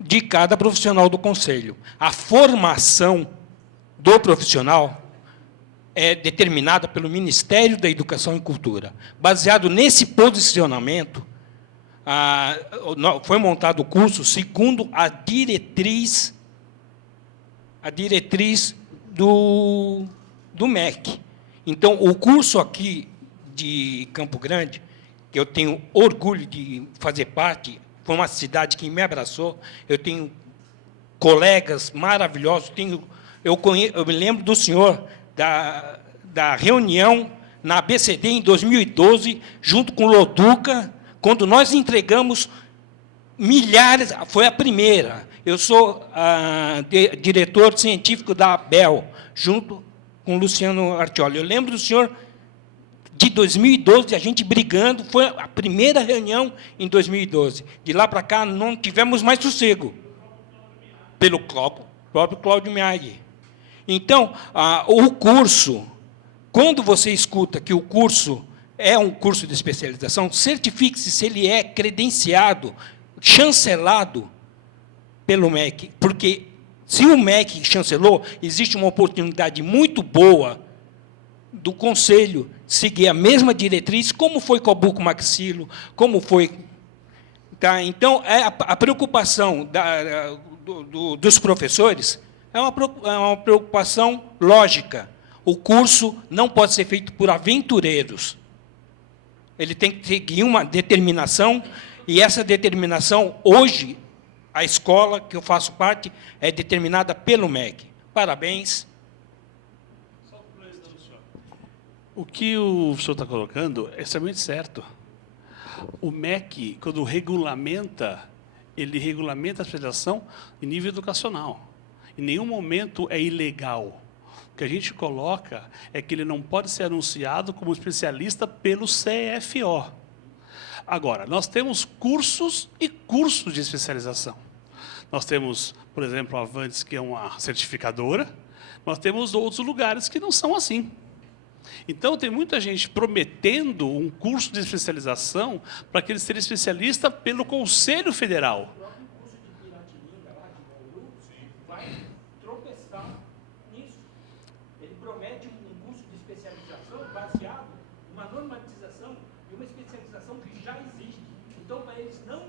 de cada profissional do conselho. A formação do profissional é determinada pelo Ministério da Educação e Cultura. Baseado nesse posicionamento, foi montado o curso segundo a diretriz do MEC. Então, o curso aqui de Campo Grande, que eu tenho orgulho de fazer parte, foi uma cidade que me abraçou, eu tenho colegas maravilhosos, eu me lembro do senhor, da reunião na ABCD em 2012, junto com o Loduca, quando nós entregamos milhares, foi a primeira. Eu sou diretor científico da ABEL, junto com o Luciano Artioli. Eu lembro do senhor de 2012, a gente brigando, foi a primeira reunião em 2012. De lá para cá, não tivemos mais sossego, pelo próprio Cláudio Miagi. Então, o curso, quando você escuta que o curso é um curso de especialização, certifique-se se ele é credenciado, chancelado pelo MEC, porque se o MEC chancelou, existe uma oportunidade muito boa do Conselho seguir a mesma diretriz, como foi com o bucomaxilo, como foi... Tá? Então, a preocupação dos professores é uma preocupação lógica. O curso não pode ser feito por aventureiros. Ele tem que seguir uma determinação, e essa determinação, hoje, a escola que eu faço parte é determinada pelo MEC. Parabéns. O que o senhor está colocando é extremamente certo. O MEC, quando regulamenta, ele regulamenta a especialização em nível educacional. Em nenhum momento é ilegal. O que a gente coloca é que ele não pode ser anunciado como especialista pelo CFO. Agora, nós temos cursos e cursos de especialização. Nós temos, por exemplo, a Avantes, que é uma certificadora. Nós temos outros lugares que não são assim. Então, tem muita gente prometendo um curso de especialização para que ele seja especialista pelo Conselho Federal. O próprio curso de Piratininga, lá de Bauru, vai tropeçar nisso. Ele promete um curso de especialização baseado numa normatização e uma especialização que já existe. Então, para eles não...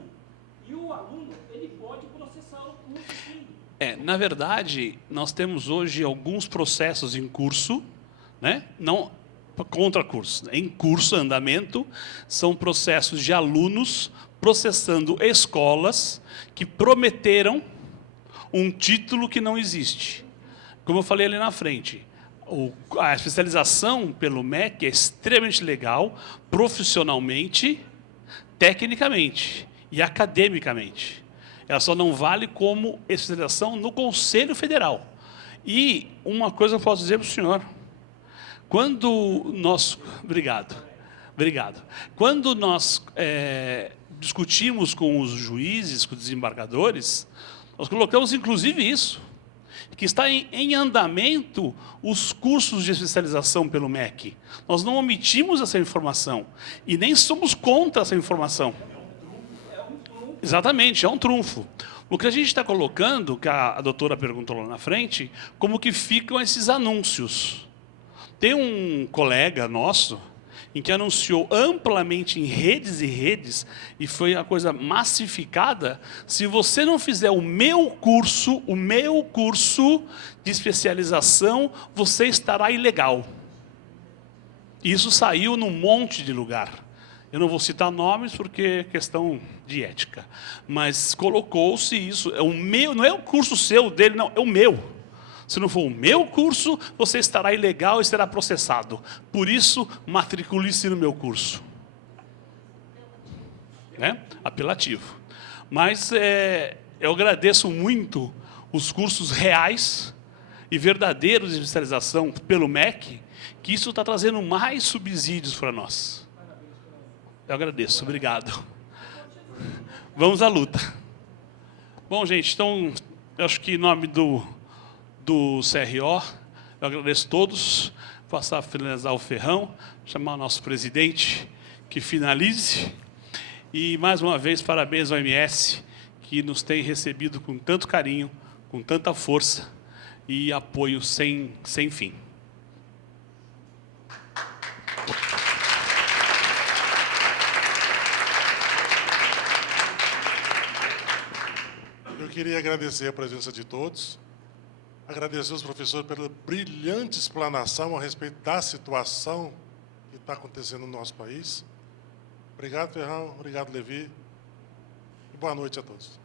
E o aluno, ele pode processar o curso, sim. Na verdade, nós temos hoje alguns processos em curso, né? Não contra curso, em curso, andamento, são processos de alunos processando escolas que prometeram um título que não existe. Como eu falei ali na frente, a especialização pelo MEC é extremamente legal, profissionalmente, tecnicamente e academicamente. Ela só não vale como especialização no Conselho Federal. E uma coisa eu posso dizer para o senhor. Quando nós... Obrigado. Quando nós discutimos com os juízes, com os desembargadores, nós colocamos, inclusive, isso, que está em andamento os cursos de especialização pelo MEC. Nós não omitimos essa informação e nem somos contra essa informação. Exatamente, é um trunfo. O que a gente está colocando, que a doutora perguntou lá na frente, como que ficam esses anúncios. Tem um colega nosso em que anunciou amplamente em redes e redes, e foi a coisa massificada, se você não fizer o meu curso de especialização, você estará ilegal. Isso saiu num monte de lugar. Eu não vou citar nomes porque é questão de ética. Mas colocou-se isso. É o meu, não é o curso seu, dele, não, é o meu. Se não for o meu curso, você estará ilegal e será processado. Por isso, matricule-se no meu curso. Né? Apelativo. Mas eu agradeço muito os cursos reais e verdadeiros de especialização pelo MEC, que isso está trazendo mais subsídios para nós. Eu agradeço, obrigado. Vamos à luta. Bom, gente, então, eu acho que em nome do CRO, eu agradeço a todos, passar a finalizar o Ferrão, chamar o nosso presidente que finalize, e mais uma vez, parabéns ao MS, que nos tem recebido com tanto carinho, com tanta força e apoio sem fim. Eu queria agradecer a presença de todos, agradecer aos professores pela brilhante explanação a respeito da situação que está acontecendo no nosso país. Obrigado, Ferrão. Obrigado, Levi. E boa noite a todos.